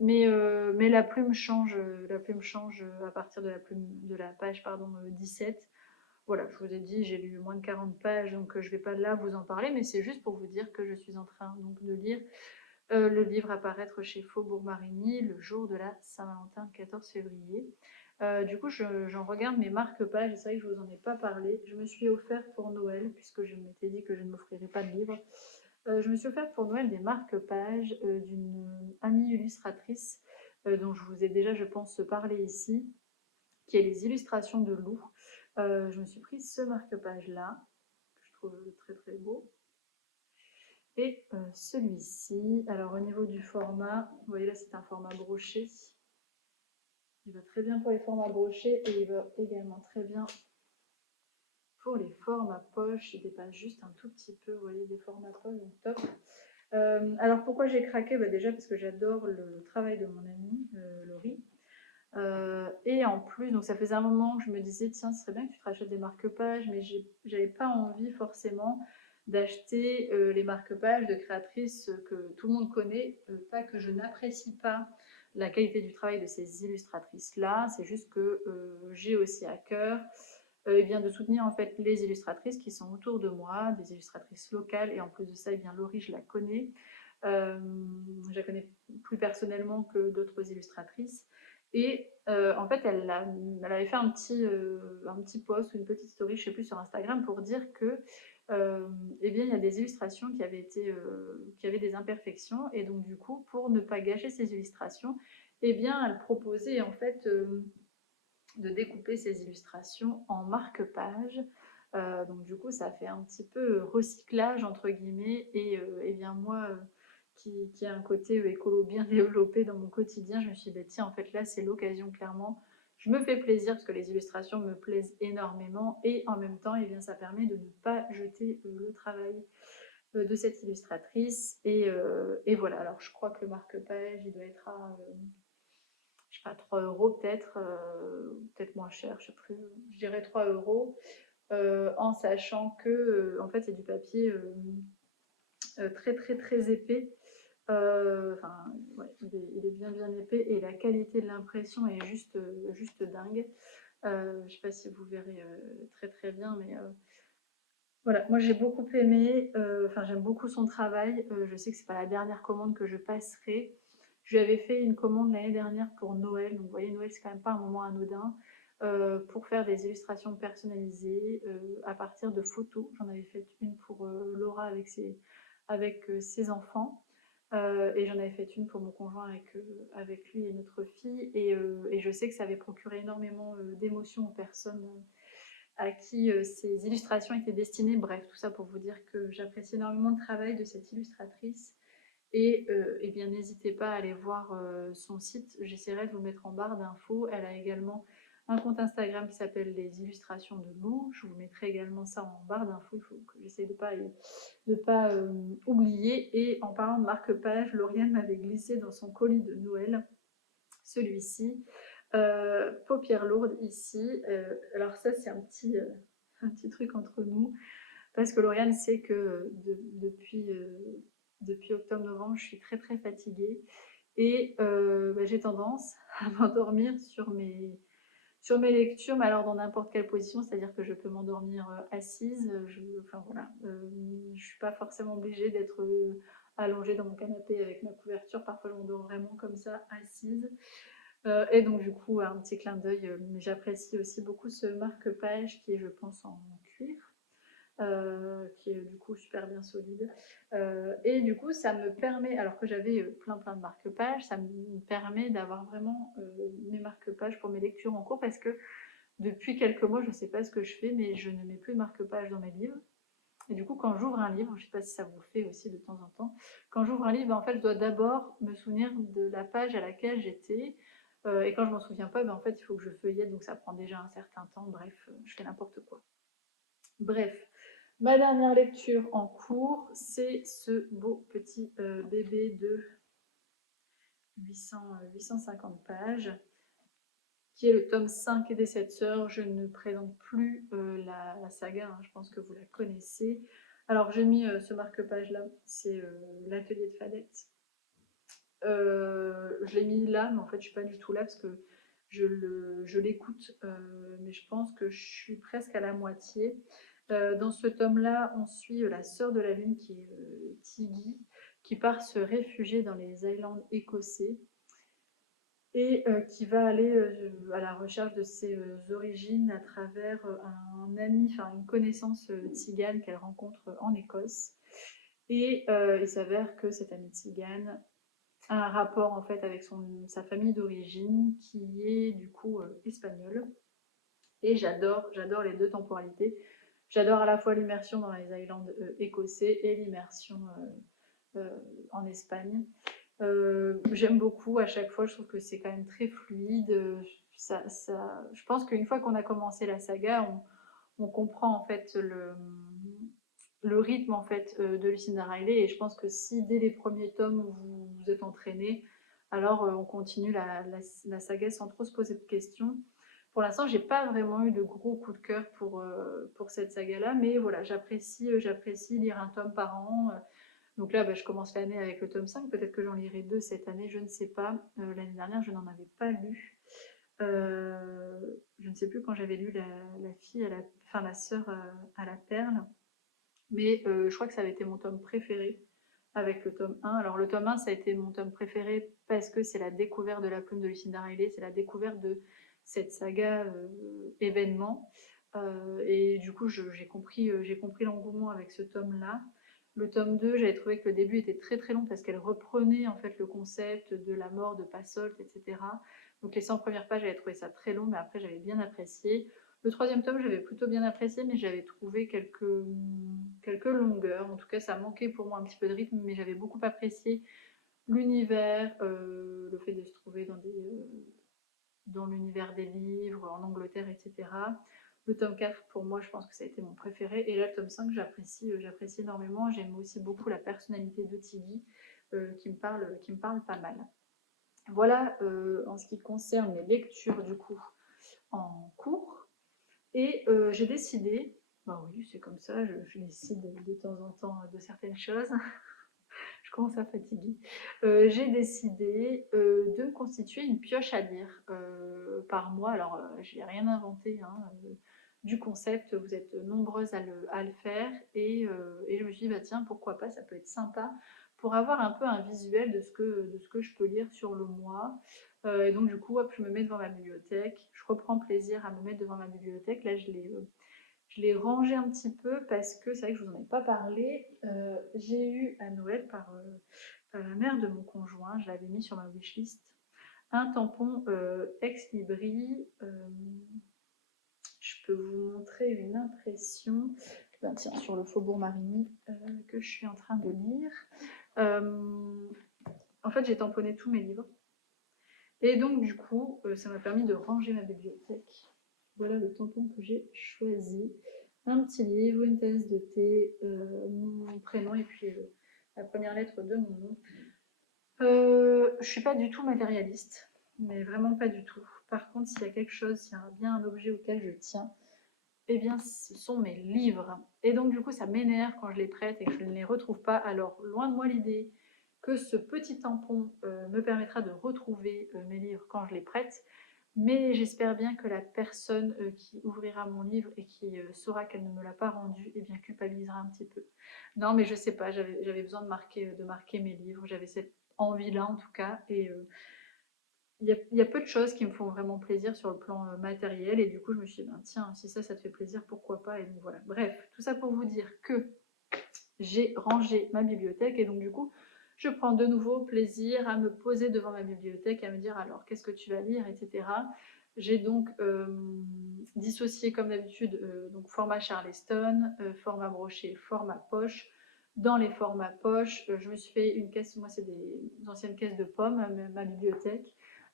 mais la plume change à partir de la page 17. Voilà, je vous ai dit, j'ai lu moins de 40 pages, donc je ne vais pas là vous en parler, mais c'est juste pour vous dire que je suis en train donc de lire le livre à paraître chez Faubourg Marigny le jour de la Saint-Valentin, le 14 février. Du coup, j'en regarde mes marque-pages, et c'est vrai que je ne vous en ai pas parlé. Je me suis offert pour Noël, puisque je m'étais dit que je ne m'offrirais pas de livre. Je me suis offert pour Noël des marque-pages d'une amie illustratrice dont je vous ai déjà, je pense, parlé ici, qui est les illustrations de Lou. Je me suis pris ce marque-page-là, que je trouve très beau. Et celui-ci, alors au niveau du format, vous voyez là c'est un format broché. Il va très bien pour les formats brochés, et il va également très bien pour les formats poche. Il dépasse juste un tout petit peu, vous voyez, des formats poche, donc top. Alors pourquoi j'ai craqué? Déjà parce que j'adore le travail de mon amie Laurie. Et en plus, donc ça faisait un moment que je me disais, tiens, ce serait bien que tu te rachètes des marque-pages, mais j'avais pas envie forcément d'acheter les marque-pages de créatrices que tout le monde connaît. Pas que je n'apprécie pas la qualité du travail de ces illustratrices-là, c'est juste que j'ai aussi à cœur eh bien, de soutenir en fait les illustratrices qui sont autour de moi, des illustratrices locales. Et en plus de ça, eh bien, Laurie, je la connais plus personnellement que d'autres illustratrices. Et en fait, elle avait fait un petit post ou une petite story, je ne sais plus, sur Instagram, pour dire que eh bien, il y a des illustrations qui avaient des imperfections, et donc du coup, pour ne pas gâcher ces illustrations, eh bien, elle proposait en fait de découper ces illustrations en marque-pages. Donc du coup, ça fait un petit peu recyclage entre guillemets, et bien moi, qui a un côté écolo bien développé dans mon quotidien, je me suis dit, bah, tiens, en fait là, c'est l'occasion clairement. Je me fais plaisir parce que les illustrations me plaisent énormément, et en même temps, eh bien, ça permet de ne pas jeter le travail de cette illustratrice. Et voilà, alors je crois que le marque-page, il doit être à je sais pas, 3 euros peut-être, peut-être moins cher, je sais plus, je dirais 3 euros, en sachant que en fait c'est du papier très très très épais. Enfin, ouais, il est bien bien épais, et la qualité de l'impression est juste dingue. Je sais pas si vous verrez très très bien, mais voilà, moi j'ai beaucoup aimé, enfin j'aime beaucoup son travail. Je sais que c'est pas la dernière commande que je passerai. Je lui avais fait une commande l'année dernière pour Noël, donc vous voyez, Noël c'est quand même pas un moment anodin, pour faire des illustrations personnalisées à partir de photos. J'en avais fait une pour Laura avec ses enfants, et j'en avais fait une pour mon conjoint avec lui et notre fille, et je sais que ça avait procuré énormément d'émotions aux personnes à qui ces illustrations étaient destinées. Bref, tout ça pour vous dire que j'apprécie énormément le travail de cette illustratrice. Et bien, n'hésitez pas à aller voir son site. J'essaierai de vous mettre en barre d'infos. Elle a également un compte Instagram qui s'appelle Les Illustrations de Lou. Je vous mettrai également ça en barre d'infos. Il faut que j'essaie de pas oublier. Et en parlant de marque-page, Lauriane m'avait glissé dans son colis de Noël celui-ci. Paupières lourdes ici. Alors ça, c'est un petit truc entre nous, parce que Lauriane sait que depuis octobre-novembre, je suis très très fatiguée, et bah, j'ai tendance à m'endormir sur mes lectures, mais alors dans n'importe quelle position, c'est-à-dire que je peux m'endormir assise, enfin voilà, je ne suis pas forcément obligée d'être allongée dans mon canapé avec ma couverture, parfois je m'endors vraiment comme ça, assise. Et donc du coup, un petit clin d'œil, mais j'apprécie aussi beaucoup ce marque-page qui est, je pense, en cuir, qui est du coup super bien solide. Et du coup, ça me permet, alors que j'avais plein de marque-pages, ça me permet d'avoir vraiment mes marque-pages pour mes lectures en cours, parce que depuis quelques mois, je ne sais pas ce que je fais, mais je ne mets plus de marque-pages dans mes livres. Et du coup, quand j'ouvre un livre, je ne sais pas si ça vous fait aussi de temps en temps, quand j'ouvre un livre, en fait, je dois d'abord me souvenir de la page à laquelle j'étais. Et quand je m'en souviens pas, en fait, il faut que je feuillette, donc ça prend déjà un certain temps. Bref, je fais n'importe quoi. Bref, ma dernière lecture en cours, c'est ce beau petit bébé de 850 pages, qui est le tome 5 des 7 sœurs. Je ne présente plus la saga, hein, je pense que vous la connaissez. Alors j'ai mis ce marque-page là, c'est l'atelier de Fadette. Je l'ai mis là, mais en fait je suis pas du tout là parce que je l'écoute, mais je pense que je suis presque à la moitié. Dans ce tome-là, on suit la sœur de la lune qui est Tiggy, qui part se réfugier dans les Highlands écossais, et qui va aller à la recherche de ses origines à travers un ami, enfin une connaissance tzigane qu'elle rencontre en Écosse. Et il s'avère que cette amie tzigane a un rapport en fait avec sa famille d'origine, qui est du coup espagnole. Et j'adore les deux temporalités. J'adore à la fois l'immersion dans les Highlands écossais et l'immersion en Espagne. J'aime beaucoup à chaque fois, je trouve que c'est quand même très fluide. Je pense qu'une fois qu'on a commencé la saga, on comprend en fait le rythme en fait de Lucinda Riley, et je pense que si dès les premiers tomes vous êtes entraîné, alors on continue la saga sans trop se poser de questions. Pour l'instant, j'ai pas vraiment eu de gros coup de cœur pour cette saga-là, mais voilà, j'apprécie lire un tome par an. Donc là, je commence l'année avec le tome 5, peut-être que j'en lirai 2 cette année, je ne sais pas. L'année dernière, je n'en avais pas lu. Je ne sais plus quand j'avais lu la fille, enfin la sœur à la perle, mais je crois que ça avait été mon tome préféré avec le tome 1. Alors le tome 1, ça a été mon tome préféré parce que c'est la découverte de la plume de Lucinda Riley, c'est la découverte de cette saga événement. Et du coup, j'ai compris l'engouement avec ce tome-là. Le tome 2, j'avais trouvé que le début était très très long parce qu'elle reprenait en fait le concept de la mort de Passolt, etc. Donc les 100 premières pages, j'avais trouvé ça très long, mais après j'avais bien apprécié. Le troisième tome, j'avais plutôt bien apprécié, mais j'avais trouvé quelques longueurs. En tout cas, ça manquait pour moi un petit peu de rythme, mais j'avais beaucoup apprécié l'univers, le fait de se trouver dans l'univers des livres, en Angleterre, etc. Le tome 4, pour moi, je pense que ça a été mon préféré. Et là, le tome 5, j'apprécie énormément. J'aime aussi beaucoup la personnalité de Tiggy, qui me parle pas mal. Voilà en ce qui concerne mes lectures, du coup, en cours. Et j'ai décidé, bah oui, c'est comme ça, je décide de temps en temps de certaines choses. Je commence à fatiguer. J'ai décidé de me constituer une pioche à lire par mois. Alors, je n'ai rien inventé hein, du concept, vous êtes nombreuses à le faire. Et je me suis dit, bah, tiens, pourquoi pas, ça peut être sympa pour avoir un peu un visuel de ce que je peux lire sur le mois. Et donc, du coup, hop, je me mets devant ma bibliothèque. Je reprends plaisir à me mettre devant ma bibliothèque. Là, je l'ai rangé un petit peu parce que c'est vrai que je vous en ai pas parlé. J'ai eu à Noël par la mère de mon conjoint, je l'avais mis sur ma wishlist, un tampon Ex Libri. Je peux vous montrer une impression. Ben, tiens, sur le Faubourg Marigny que je suis en train de lire. En fait, j'ai tamponné tous mes livres. Et donc, du coup, ça m'a permis de ranger ma bibliothèque. Voilà le tampon que j'ai choisi. Un petit livre, une tasse de thé, mon prénom et puis la première lettre de mon nom. Je suis pas du tout matérialiste, mais vraiment pas du tout. Par contre, s'il y a quelque chose, s'il y a bien un objet auquel je tiens, eh bien, ce sont mes livres. Et donc, du coup, ça m'énerve quand je les prête et que je ne les retrouve pas. Alors, loin de moi l'idée que ce petit tampon me permettra de retrouver mes livres quand je les prête. Mais j'espère bien que la personne qui ouvrira mon livre et qui saura qu'elle ne me l'a pas rendu, eh bien culpabilisera un petit peu. Non, mais je sais pas, j'avais besoin de marquer mes livres, j'avais cette envie-là en tout cas. Et il y a peu de choses qui me font vraiment plaisir sur le plan matériel. Et du coup, je me suis dit, ben, tiens, si ça te fait plaisir, pourquoi pas. Et donc voilà. Bref, tout ça pour vous dire que j'ai rangé ma bibliothèque. Et donc du coup, je prends de nouveau plaisir à me poser devant ma bibliothèque, à me dire alors qu'est-ce que tu vas lire, etc. J'ai donc dissocié comme d'habitude donc format Charleston, format broché, format poche. Dans les formats poche, je me suis fait une caisse, moi c'est des anciennes caisses de pommes, ma bibliothèque.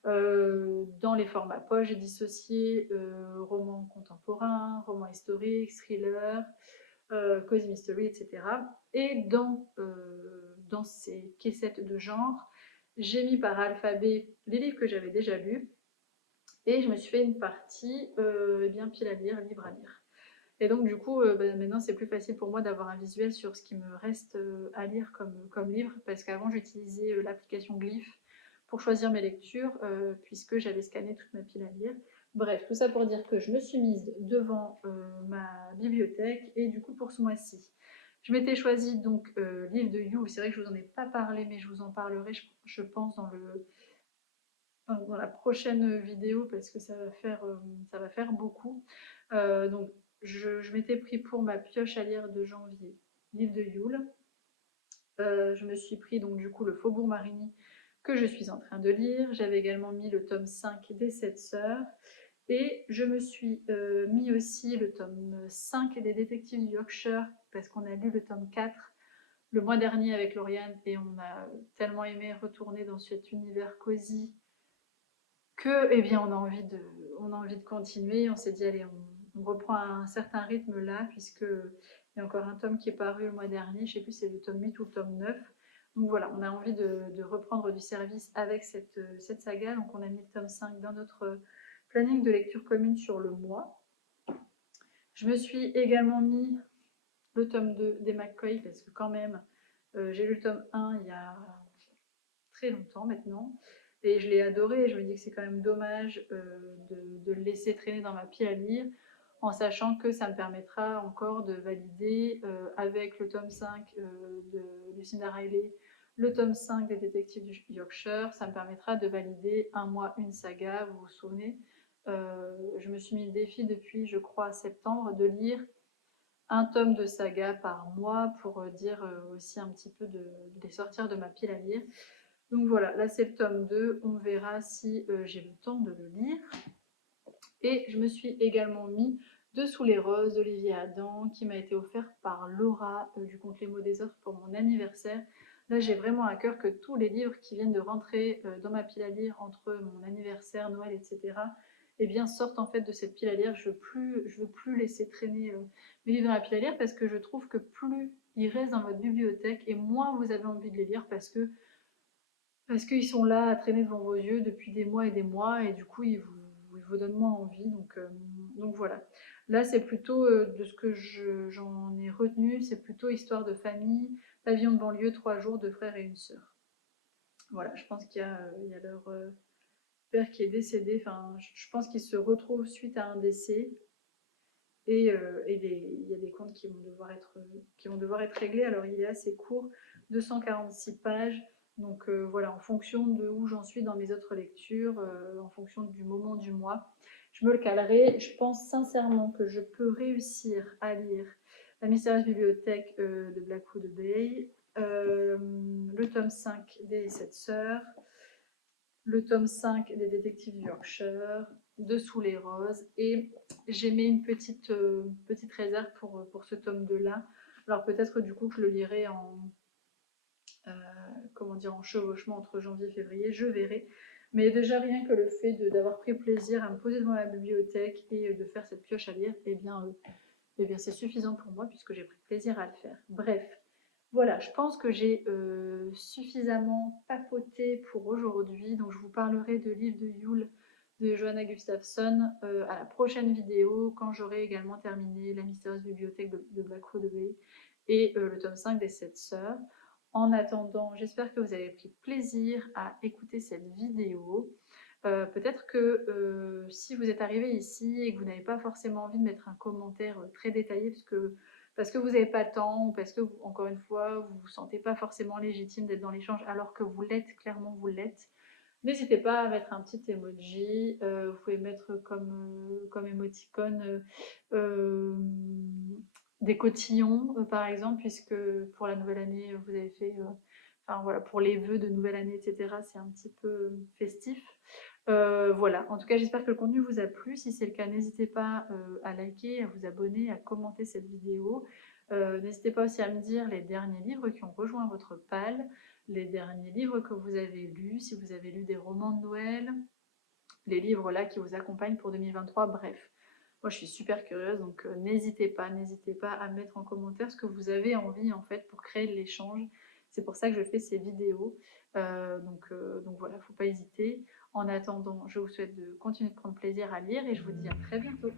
Dans les formats poche, j'ai dissocié romans contemporains, romans historiques, thrillers, Cozy Mystery, etc. Et dans ces caissettes de genre, j'ai mis par alphabet les livres que j'avais déjà lus et je me suis fait une partie eh bien pile à lire, libre à lire. Et donc du coup, maintenant c'est plus facile pour moi d'avoir un visuel sur ce qui me reste à lire comme livre, parce qu'avant j'utilisais l'application Glyph pour choisir mes lectures, puisque j'avais scanné toute ma pile à lire. Bref, tout ça pour dire que je me suis mise devant ma bibliothèque, et du coup pour ce mois-ci, je m'étais choisi donc livre de You. C'est vrai que je vous en ai pas parlé, mais je vous en parlerai, je pense, dans la prochaine vidéo, parce que ça va faire beaucoup. Donc je m'étais pris pour ma pioche à lire de janvier, livre de Yule. Je me suis pris donc du coup le Faubourg Marigny que je suis en train de lire. J'avais également mis le tome 5 des 7 sœurs. Et je me suis mis aussi le tome 5 des détectives du Yorkshire, parce qu'on a lu le tome 4 le mois dernier avec Lauriane, et on a tellement aimé retourner dans cet univers cosy que, eh bien, on a envie de continuer. On s'est dit, allez, on reprend un certain rythme là, puisque il y a encore un tome qui est paru le mois dernier, je ne sais plus si c'est le tome 8 ou le tome 9. Donc voilà, on a envie de reprendre du service avec cette saga. Donc on a mis le tome 5 dans notre planning de lecture commune sur le mois. Je me suis également mis le tome 2 des McCoy, parce que quand même, j'ai lu le tome 1 il y a très longtemps maintenant, et je l'ai adoré. Et je me dis que c'est quand même dommage de le laisser traîner dans ma pile à lire, en sachant que ça me permettra encore de valider avec le tome 5 de Lucinda Riley, le tome 5 des détectives du Yorkshire. Ça me permettra de valider un mois une saga, vous vous souvenez, Je me suis mis le défi depuis, je crois, septembre, de lire un tome de saga par mois pour dire aussi un petit peu de les sortir de ma pile à lire. Donc voilà, là c'est le tome 2, on verra si j'ai le temps de le lire. Et je me suis également mis Dessous les roses d'Olivier Adam, qui m'a été offert par Laura du compte Les mots des autres pour mon anniversaire. Là j'ai vraiment à cœur que tous les livres qui viennent de rentrer dans ma pile à lire entre mon anniversaire, Noël, etc., eh bien sortent en fait de cette pile à lire. Je veux plus laisser traîner mes livres dans la pile à lire, parce que je trouve que plus ils restent dans votre bibliothèque et moins vous avez envie de les lire, parce qu'ils sont là à traîner devant vos yeux depuis des mois, et du coup ils vous donnent moins envie. Donc voilà. Là c'est plutôt de ce que j'en ai retenu, c'est plutôt histoire de famille, pavillon de banlieue, 3 jours, 2 frères et une sœur. Voilà, je pense qu'il y a leur père qui est décédé, enfin je pense qu'ils se retrouvent suite à un décès. Et il y a des comptes qui vont devoir être réglés. Alors il est assez court, 246 pages. Donc voilà, en fonction de où j'en suis dans mes autres lectures, en fonction du moment du mois, je me le calerai. Je pense sincèrement que je peux réussir à lire La mystérieuse bibliothèque de Blackwood Bay, le tome 5 des 7 sœurs, le tome 5 des détectives du Yorkshire, Dessous les roses, et j'ai mis une petite réserve pour ce tome 2 là. Alors peut-être du coup que je le lirai en chevauchement entre janvier et février, je verrai. Mais déjà rien que le fait d'avoir pris plaisir à me poser devant la bibliothèque et de faire cette pioche à lire, eh bien c'est suffisant pour moi, puisque j'ai pris plaisir à le faire. Bref, voilà, je pense que j'ai suffisamment papoté pour aujourd'hui. Donc je vous parlerai de Livre de Yule de Johanna Gustafsson à la prochaine vidéo, quand j'aurai également terminé La mystérieuse bibliothèque de Blackwood Bay et le tome 5 des 7 sœurs. En attendant, j'espère que vous avez pris plaisir à écouter cette vidéo. Peut-être que si vous êtes arrivé ici et que vous n'avez pas forcément envie de mettre un commentaire très détaillé parce que vous n'avez pas le temps, ou parce que, encore une fois, vous ne vous sentez pas forcément légitime d'être dans l'échange, alors que vous l'êtes, clairement vous l'êtes, n'hésitez pas à mettre un petit emoji. Vous pouvez mettre comme émoticône des cotillons, par exemple, puisque pour la nouvelle année, vous avez fait... enfin voilà, pour les vœux de nouvelle année, etc., c'est un petit peu festif. Voilà, en tout cas j'espère que le contenu vous a plu. Si c'est le cas, n'hésitez pas à liker, à vous abonner, à commenter cette vidéo. N'hésitez pas aussi à me dire les derniers livres qui ont rejoint votre palle, les derniers livres que vous avez lus, si vous avez lu des romans de Noël, les livres là qui vous accompagnent pour 2023, bref. Moi je suis super curieuse, donc n'hésitez pas à mettre en commentaire ce que vous avez envie en fait pour créer de l'échange. C'est pour ça que je fais ces vidéos. Donc voilà, faut pas hésiter. En attendant, je vous souhaite de continuer de prendre plaisir à lire et je vous dis à très bientôt.